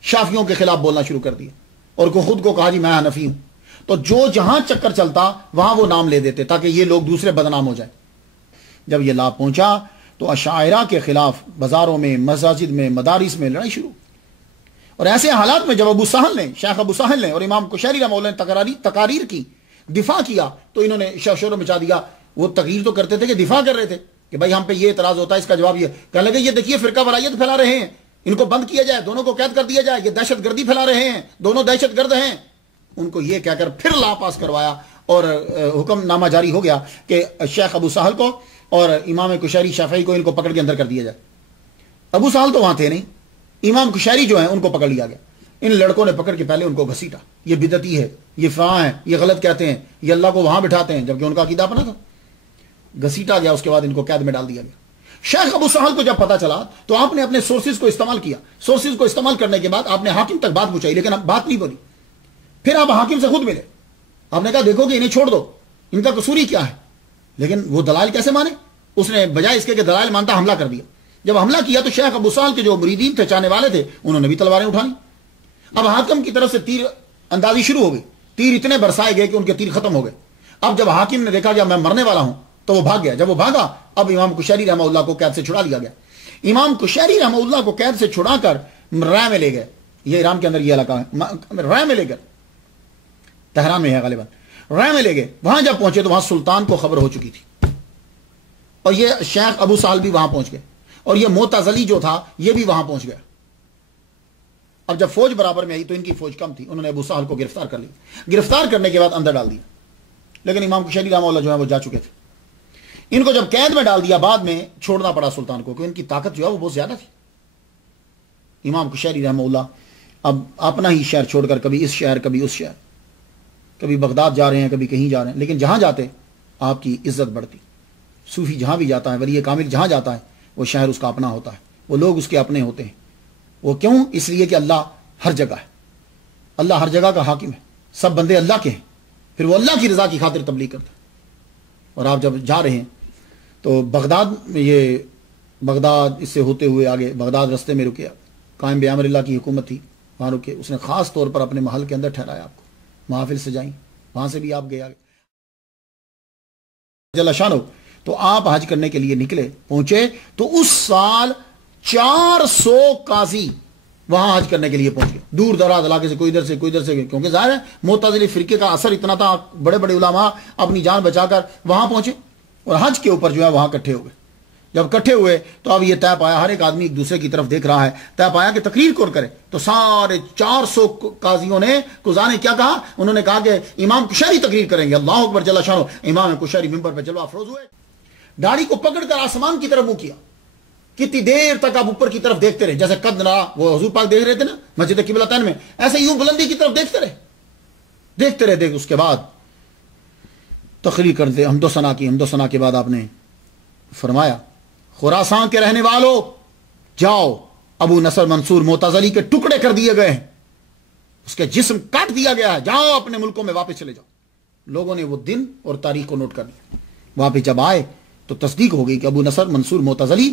شافعیوں کے خلاف بولنا شروع کر دیا، اور خود کو کہا جی میں حنفی ہوں. تو جو جہاں چکر چلتا وہاں وہ نام لے دیتے تاکہ یہ لوگ دوسرے بدنام ہو جائیں. جب یہ لا پہنچا تو اشاعرہ کے خلاف بازاروں میں، مساجد میں، مدارس میں لڑائی شروع. اور ایسے حالات میں جب ابو سہل نے، شیخ ابو سہل نے اور امام کشیری رحمہ اللہ نے تقاریر کی، دفاع کیا، تو انہوں نے شور مچا دیا. وہ تقریر تو کرتے تھے کہ دفاع کر رہے تھے کہ بھائی ہم پہ یہ اعتراض ہوتا ہے. اس کا جواب یہ کہنے لگے یہ دیکھیے فرقہ وارائیت پھیلا رہے ہیں، ان کو بند کیا جائے، دونوں کو قید کر دیا جائے، یہ دہشت گردی پھیلا رہے ہیں، دونوں دہشت گرد ہیں. ان کو یہ کہہ کر پھر لا پاس کروایا اور حکم نامہ جاری ہو گیا کہ شیخ ابو سہل کو اور امام کشیری شافعی کو ان کو پکڑ کے اندر کر دیا جائے. ابو سہل تو وہاں تھے نہیں، امام کشیری جو ہیں ان کو پکڑ لیا گیا. ان لڑکوں نے پکڑ کے پہلے ان کو گھسیٹا، یہ بدعتی ہے، یہ فراں ہے، یہ غلط کہتے ہیں، یہ اللہ کو وہاں بٹھاتے ہیں، جبکہ ان کا عقیدہ اپنا تھا. گھسیٹا گیا، اس کے بعد ان کو قید میں ڈال دیا گیا. شیخ ابو سہل کو جب پتا چلا تو آپ نے اپنے سورسز کو استعمال کیا. سورسز کو استعمال کرنے کے بعد آپ نے حاکم تک بات پہنچائی، لیکن اب بات نہیں بولی. پھر آپ حاکم سے خود ملے، آپ نے کہا دیکھو کہ انہیں چھوڑ دو، ان کا قصور ہی کیا ہے. لیکن وہ دلائل کیسے مانے؟ اس نے بجائے اس کے کہ دلائل مانتا حملہ کر دیا. جب حملہ کیا تو شیخ ابو سہل کے جو مریدین تھے، چاہنے والے تھے، انہوں نے بھی تلواریں اٹھا لی. اب حاکم کی طرف سے تیر اندازی شروع ہو گئی، تیر اتنے برسائے گئے کہ ان کے تیر ختم ہو گئے. اب جب حاکم نے دیکھا کہ میں مرنے والا ہوں تو وہ بھاگ گیا. جب وہ بھاگا اب امام کشیری رحمہ اللہ کو قید سے چھڑا لیا گیا. امام کشیری رحمہ اللہ کو قید سے چھڑا کر رائے میں لے گئے. یہ ایران کے اندر یہ علاقہ ہے، رائے میں لے کر، تہران میں ہے غالباً، رائے میں لے گئے. وہاں جب پہنچے تو وہاں سلطان کو خبر ہو چکی تھی، اور یہ شیخ ابو سہل بھی وہاں پہنچ گئے، اور یہ معتزلی جو تھا یہ بھی وہاں پہنچ گیا. اب جب فوج برابر میں آئی تو ان کی فوج کم تھی، انہوں نے ابو سہل کو گرفتار کر لی. گرفتار کرنے کے بعد اندر ڈال دیا، لیکن امام کشیری رحمہ اللہ جو ہے وہ جا چکے تھے. ان کو جب قید میں ڈال دیا بعد میں چھوڑنا پڑا سلطان کو، کہ ان کی طاقت جو ہے وہ بہت زیادہ تھی. امام کشیری رحمہ اللہ اب اپنا ہی شہر چھوڑ کر کبھی اس شہر کبھی اس شہر. کبھی بغداد جا رہے ہیں کبھی کہیں جا رہے ہیں، لیکن جہاں جاتے آپ کی عزت بڑھتی. صوفی جہاں بھی جاتا ہے، ولی کامل جہاں جاتا ہے، وہ شہر اس کا اپنا ہوتا ہے، وہ لوگ اس کے اپنے ہوتے ہیں. وہ کیوں؟ اس لیے کہ اللہ ہر جگہ ہے، اللہ ہر جگہ کا حاکم ہے، سب بندے اللہ کے ہیں، پھر وہ اللہ کی رضا کی خاطر تبلیغ کرتا ہے. اور آپ جب جا رہے ہیں تو بغداد اس سے ہوتے ہوئے آگے بغداد رستے میں رکے، قائم بامر اللہ کی حکومت تھی، وہاں رکے. اس نے خاص طور پر اپنے محل کے اندر ٹھہرایا آپ کو، محافل سے جائیں، وہاں سے بھی آپ گئے آگے جل شانہ. تو آپ حج کرنے کے لیے نکلے، پہنچے تو اس سال 400 قاضی وہاں حج کرنے کے لیے پہنچ گئے، دور دراز علاقے سے، کوئی ادھر سے کوئی ادھر سے، کیونکہ ظاہر ہے معتزلی فرقے کا اثر اتنا تھا، بڑے بڑے علماء اپنی جان بچا کر وہاں پہنچے اور حج کے اوپر جو ہے وہاں اکٹھے ہو گئے. جب اکٹھے ہوئے تو اب یہ طے پایا، ہر ایک آدمی ایک دوسرے کی طرف دیکھ رہا ہے، طے پایا کہ تقریر کون کرے. تو سارے 400 قاضیوں نے قضاء نے کیا کہا؟ انہوں نے کہا کہ امام کشیری تقریر کریں گے. اللہ اکبر جل شانہ. امام کشیری ممبر پہ جلوہ افروز ہوئے، داڑھی کو پکڑ کر آسمان کی طرف منہ کیا. کتنی دیر تک آپ اوپر کی طرف دیکھتے رہے، جیسے قد نرا وہ حضور پاک دیکھ رہے تھے نا مسجد قبلتین میں، ایسے یوں بلندی کی طرف دیکھتے رہے. اس کے بعد تقریر کرتے حمد و ثنا کی. حمد و ثنا کے بعد آپ نے فرمایا، خراسان کے رہنے والوں جاؤ، ابو نصر منصور معتزلی کے ٹکڑے کر دیے گئے ہیں، اس کے جسم کاٹ دیا گیا ہے، جاؤ اپنے ملکوں میں واپس چلے جاؤ. لوگوں نے وہ دن اور تاریخ کو نوٹ کر لیا. واپس جب آئے تو تصدیق ہو گئی کہ ابو نصر منصور معتزلی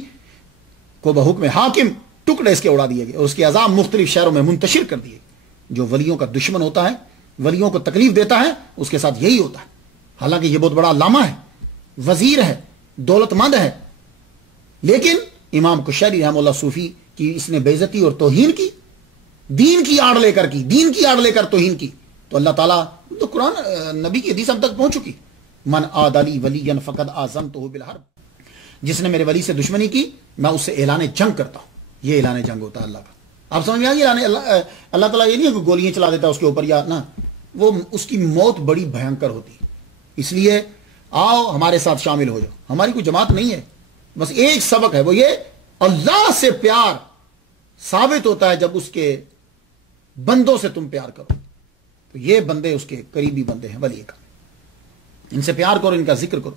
کو بحکم حاکم ٹکڑے اس کے اڑا دیے گئے اور اس کے عذاب مختلف شہروں میں منتشر کر دیے. جو ولیوں کا دشمن ہوتا ہے، ولیوں کو تکلیف دیتا ہے، اس کے ساتھ یہی ہوتا ہے. حالانکہ یہ بہت بڑا علامہ ہے، وزیر ہے، دولت مند ہے، لیکن امام کشیری رحمہ اللہ صوفی کی اس نے بے عزتی اور توہین کی، دین کی آڑ لے کر توہین کی. تو اللہ تعالیٰ تو قرآن نبی کی حدیث اب تک پہنچ چکی، من عاد لی ولی فقد آذنتہ بالحرب، جس نے میرے ولی سے دشمنی کی میں اس سے اعلان جنگ کرتا ہوں. یہ اعلان جنگ ہوتا ہے اللہ کا. آپ سمجھ میں آ گئی؟ اللہ تعالیٰ یہ نہیں ہے کہ گولیاں چلا دیتا ہے اس کے اوپر یا نہ، وہ اس کی موت بڑی بھینکر ہوتی ہے. اس لیے آؤ ہمارے ساتھ شامل ہو جاؤ. ہماری کوئی جماعت نہیں ہے، بس ایک سبق ہے، وہ یہ اللہ سے پیار ثابت ہوتا ہے جب اس کے بندوں سے تم پیار کرو. تو یہ بندے اس کے قریبی بندے ہیں، ولی کا، ان سے پیار کرو، ان کا ذکر کرو.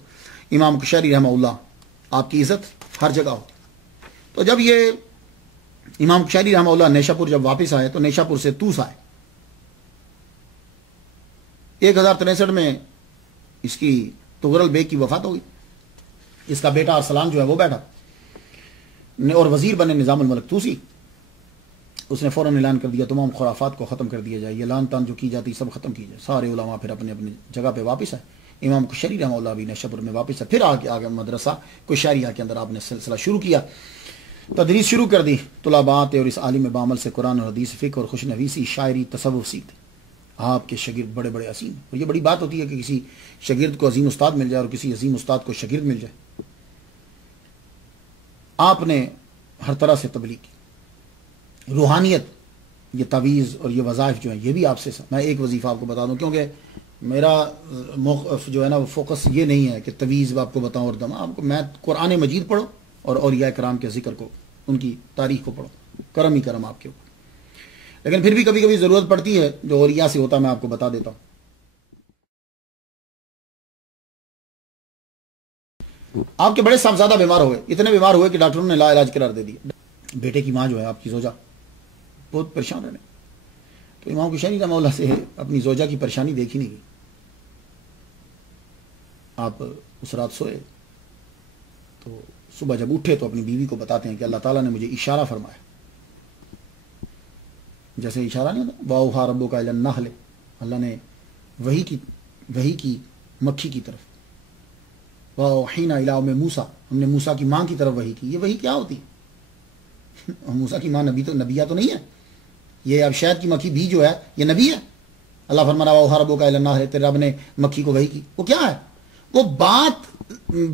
امام کشیری رحمہ اللہ آپ کی عزت ہر جگہ ہوتی. تو جب یہ امام کشیری رحمہ اللہ نیشاپور جب واپس آئے تو نیشاپور سے توس آئے. 1063 میں اس کی تغرل بیگ کی وفات ہو گئی. اس کا بیٹا ارسلان جو ہے وہ بیٹھا اور وزیر بنے نظام الملک توسی. اس نے فوراً اعلان کر دیا تمام خرافات کو ختم کر دیا جائے، یہ لان تان جو کی جاتی سب ختم کی جائے. سارے علماء پھر اپنے اپنی جگہ پہ واپس آئے. امام کشیری رحمہ اللہ بھی نیشاپور میں واپس ہے. پھر آگے مدرسہ کشیریہ کے اندر آپ نے سلسلہ شروع کیا، تدریس شروع کر دی. طلباء اور اس عالم بعمل سے قرآن اور حدیث، فقہ اور خوش نویسی، شاعری، تصوف سیکھتے. آپ کے شاگرد بڑے بڑے عظیم. اور یہ بڑی بات ہوتی ہے کہ کسی شاگرد کو عظیم استاد مل جائے اور کسی عظیم استاد کو شاگرد مل جائے. آپ نے ہر طرح سے تبلیغ کی. روحانیت، یہ تعویذ اور یہ وظائف جو ہیں یہ بھی آپ سے. میں ایک وظیفہ آپ کو بتا دوں، کیونکہ میرا موقف جو ہے نا وہ فوکس یہ نہیں ہے کہ تعویذ آپ کو بتاؤں اور دم آپ کو. میں قرآن مجید پڑھو اور اولیاء کرام کے ذکر کو، ان کی تاریخ کو پڑھو. کرم ہی کرم آپ کے اوپر. لیکن پھر بھی کبھی کبھی ضرورت پڑتی ہے جو اولیاء سے ہوتا ہے، میں آپ کو بتا دیتا ہوں. آپ کے بڑے صاحبزادہ بیمار ہوئے، اتنے بیمار ہوئے کہ ڈاکٹروں نے لا علاج قرار دے دیا. بیٹے کی ماں جو ہے آپ کی زوجہ بہت پریشان رہنے. تو امام کشیری رحمہ اللہ سے اپنی زوجہ کی پریشانی دیکھی نہیں گئی. آپ اس رات سوئے تو صبح جب اٹھے تو اپنی بیوی کو بتاتے ہیں کہ اللہ تعالیٰ نے مجھے اشارہ فرمایا. جیسے اشارہ نہیں ہوتا، واؤہا ربک الی النحل، اللہ نے وحی کی مکھی کی طرف. واوحینا الی ام موسیٰ، ہم نے موسیٰ کی ماں کی طرف وحی کی. یہ وحی کیا ہوتی ہے؟ موسیٰ کی ماں نبیہ تو نہیں ہے. یہ اب شہد کی مکھی بھی جو ہے یہ نبی ہے. اللہ فرمانا واؤہا ربک الی النحل، تیرے رب نے مکھی کو وحی کی. وہ کیا ہے؟ وہ بات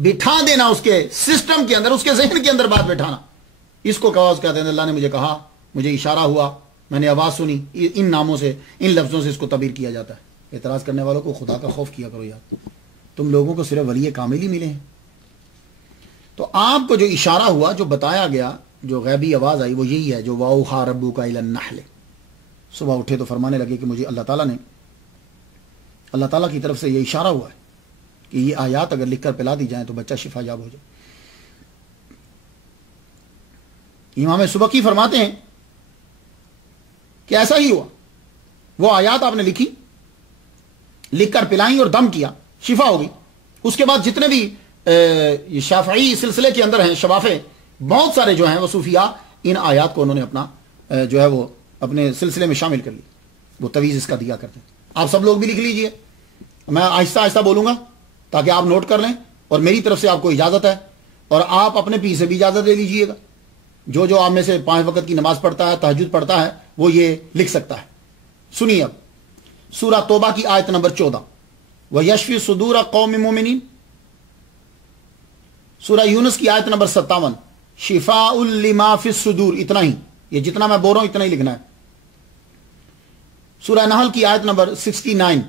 بٹھا دینا اس کے سسٹم کے اندر، اس کے ذہن کے اندر بات بٹھانا. اس کو کہا، کہتے ہیں اللہ نے مجھے کہا، مجھے اشارہ ہوا، میں نے آواز سنی. ان ناموں سے، ان لفظوں سے اس کو تعبیر کیا جاتا ہے. اعتراض کرنے والوں کو خدا کا خوف کیا کرو یار. تم لوگوں کو صرف ولی کامل ہی ملے ہیں. تو آپ کو جو اشارہ ہوا، جو بتایا گیا، جو غیبی آواز آئی، وہ یہی ہے جو واؤہا ربک الی النحل. صبح اٹھے تو فرمانے لگے کہ مجھے اللہ تعالیٰ نے اللہ تعالیٰ کی طرف سے یہ اشارہ ہوا ہے کہ یہ آیات اگر لکھ کر پلا دی جائیں تو بچہ شفا یاب ہو جائے۔ امام سبکی فرماتے ہیں کہ ایسا ہی ہوا، وہ آیات آپ نے لکھی، لکھ کر پلائیں اور دم کیا، شفا ہوگی۔ اس کے بعد جتنے بھی شافعی سلسلے کے اندر ہیں شوافے، بہت سارے جو ہیں وہ صوفیاء، ان آیات کو انہوں نے اپنا جو ہے وہ اپنے سلسلے میں شامل کر لی، وہ تویز اس کا دیا کرتے ہیں۔ آپ سب لوگ بھی لکھ لیجئے، میں آہستہ آہستہ بولوں گا تاکہ آپ نوٹ کر لیں، اور میری طرف سے آپ کو اجازت ہے، اور آپ اپنے پیر سے بھی اجازت لے لیجئے گا۔ جو آپ میں سے 5 وقت کی نماز پڑھتا ہے، تہجد پڑھتا ہے، وہ یہ لکھ سکتا ہے۔ سنیے اب سورہ توبہ کی آیت نمبر 14، وَيَشْفِي صُدُورَ قَوْمِ مُؤْمِنِينَ۔ سورہ یونس کی آیت نمبر 57، شِفَاءٌ لِمَا فِي الصُّدُورِ۔ اتنا ہی، یہ جتنا میں بول رہا ہوں اتنا ہی لکھنا ہے۔ سورہ نحل کی آیت نمبر 69،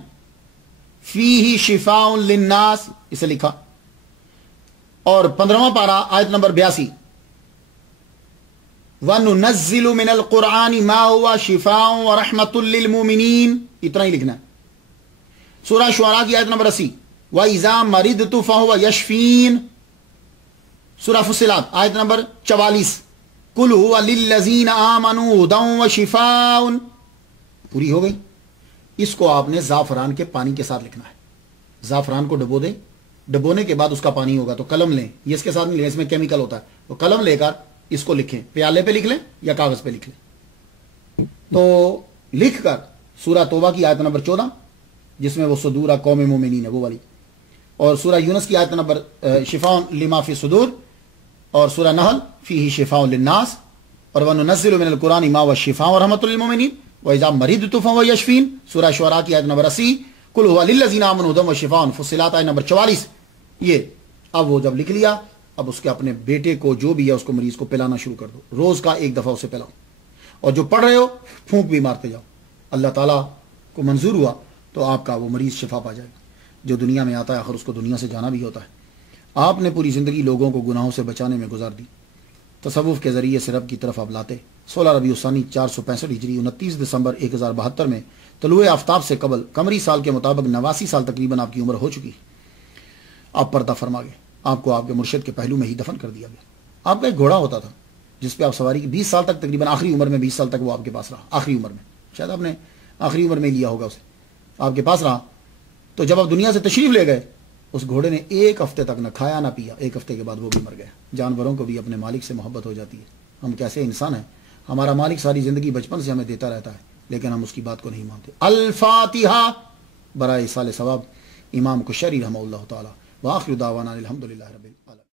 فِيهِ شِفَاءٌ لِلنَّاسِ، اسے لکھا۔ اور 15واں پارہ آیت نمبر 82، وَنُنَزِّلُ مِنَ الْقُرْآنِ مَا هُوَ شِفَاءٌ وَرَحْمَةٌ لِّلْمُؤْمِنِينَ، اتنا ہی لکھنا ہے۔ سورہ شعراء کی آیت نمبر 80، وَإِذَا مَرِضْتُ فَهُوَ يَشْفِينِ۔ سورہ فصلات آیت نمبر 44، قُلْ هُوَ لِلَّذِينَ آمَنُوا هُدًى وَشِفَاءٌ۔ پوری ہو گئی۔ اس کو آپ نے زعفران کے پانی کے ساتھ لکھنا ہے۔ زعفران کو ڈبو دیں، ڈبونے کے بعد اس کا پانی ہوگا تو قلم لیں، یہ اس کے ساتھ نہیں لیں، اس میں کیمیکل ہوتا ہے، وہ قلم لے کر اس کو لکھیں، پیالے پہ لکھ لیں یا کاغذ پہ لکھ لیں۔ تو لکھ کر سورہ توبہ کی آیت نمبر 14 جس میں وہ صدور قوم مومنین ہے وہ والی، اور سورہ یونس کی آیت نمبر شفاء لما فی الصدور، اور سورہ نحل فیہ شفاء للناس، اور وَنُنَزِّلُ مِنَ الْقُرْآنِ مَا هُوَ شِفَاءٌ وَرَحْمَةٌ لِّلْمُؤْمِنِينَ وَإِذَا مَرِضْتُ فَهُوَ يَشْفِينِ۔ سورہ شعراء کی آیت نمبر 80، قُلْ هُوَ لِلَّذِينَ آمَنُوا هُدًى وَشِفَاءٌ، فصلات آیت نمبر 44۔ یہ اب وہ جب لکھ لیا، اب اس کے اپنے بیٹے کو جو بھی ہے اس کو مریض کو پلانا شروع کر دو، روز کا 1 دفعہ اسے پلاؤ، اور جو پڑھ رہے ہو پھونک بھی مارتے جاؤ۔ اللہ تعالیٰ کو منظور ہوا تو آپ کا وہ مریض شفا پا جائے گا۔ جو دنیا میں آتا ہے آخر اس کو دنیا سے جانا بھی ہوتا ہے۔ آپ نے پوری زندگی لوگوں کو گناہوں سے بچانے میں گزار دی، تصوف کے ذریعے سے رب کی طرف آپ لاتے۔ 16 ربیع الثانی 465 ہجری 29 دسمبر 1072 میں طلوع آفتاب سے قبل قمری سال کے مطابق 89 سال تقریباً آپ کی عمر ہو چکی۔ آپ پردہ فرما گئے، آپ کو آپ کے مرشد کے پہلو میں ہی دفن کر دیا گیا۔ آپ کا ایک گھوڑا ہوتا تھا جس پہ آپ سواری کی، 20 سال تک تقریباً، آخری عمر میں 20 سال تک وہ آپ کے پاس رہا، آخری عمر میں، شاید آپ نے آخری عمر میں لیا ہوگا اسے، آپ کے پاس رہا۔ تو جب آپ دنیا سے تشریف لے گئے، اس گھوڑے نے 1 ہفتے تک نہ کھایا نہ پیا، 1 ہفتے کے بعد وہ بھی مر گیا۔ جانوروں کو بھی اپنے مالک سے محبت ہو جاتی ہے۔ ہم کیسے انسان ہیں، ہمارا مالک ساری زندگی بچپن سے ہمیں دیتا رہتا ہے لیکن ہم اس کی بات کو نہیں مانتے۔ الفاتحہ برائے ایصال ثواب امام کشری رحمہ اللہ تعالی، وآخر دعوانا الحمدللہ رب العالمین۔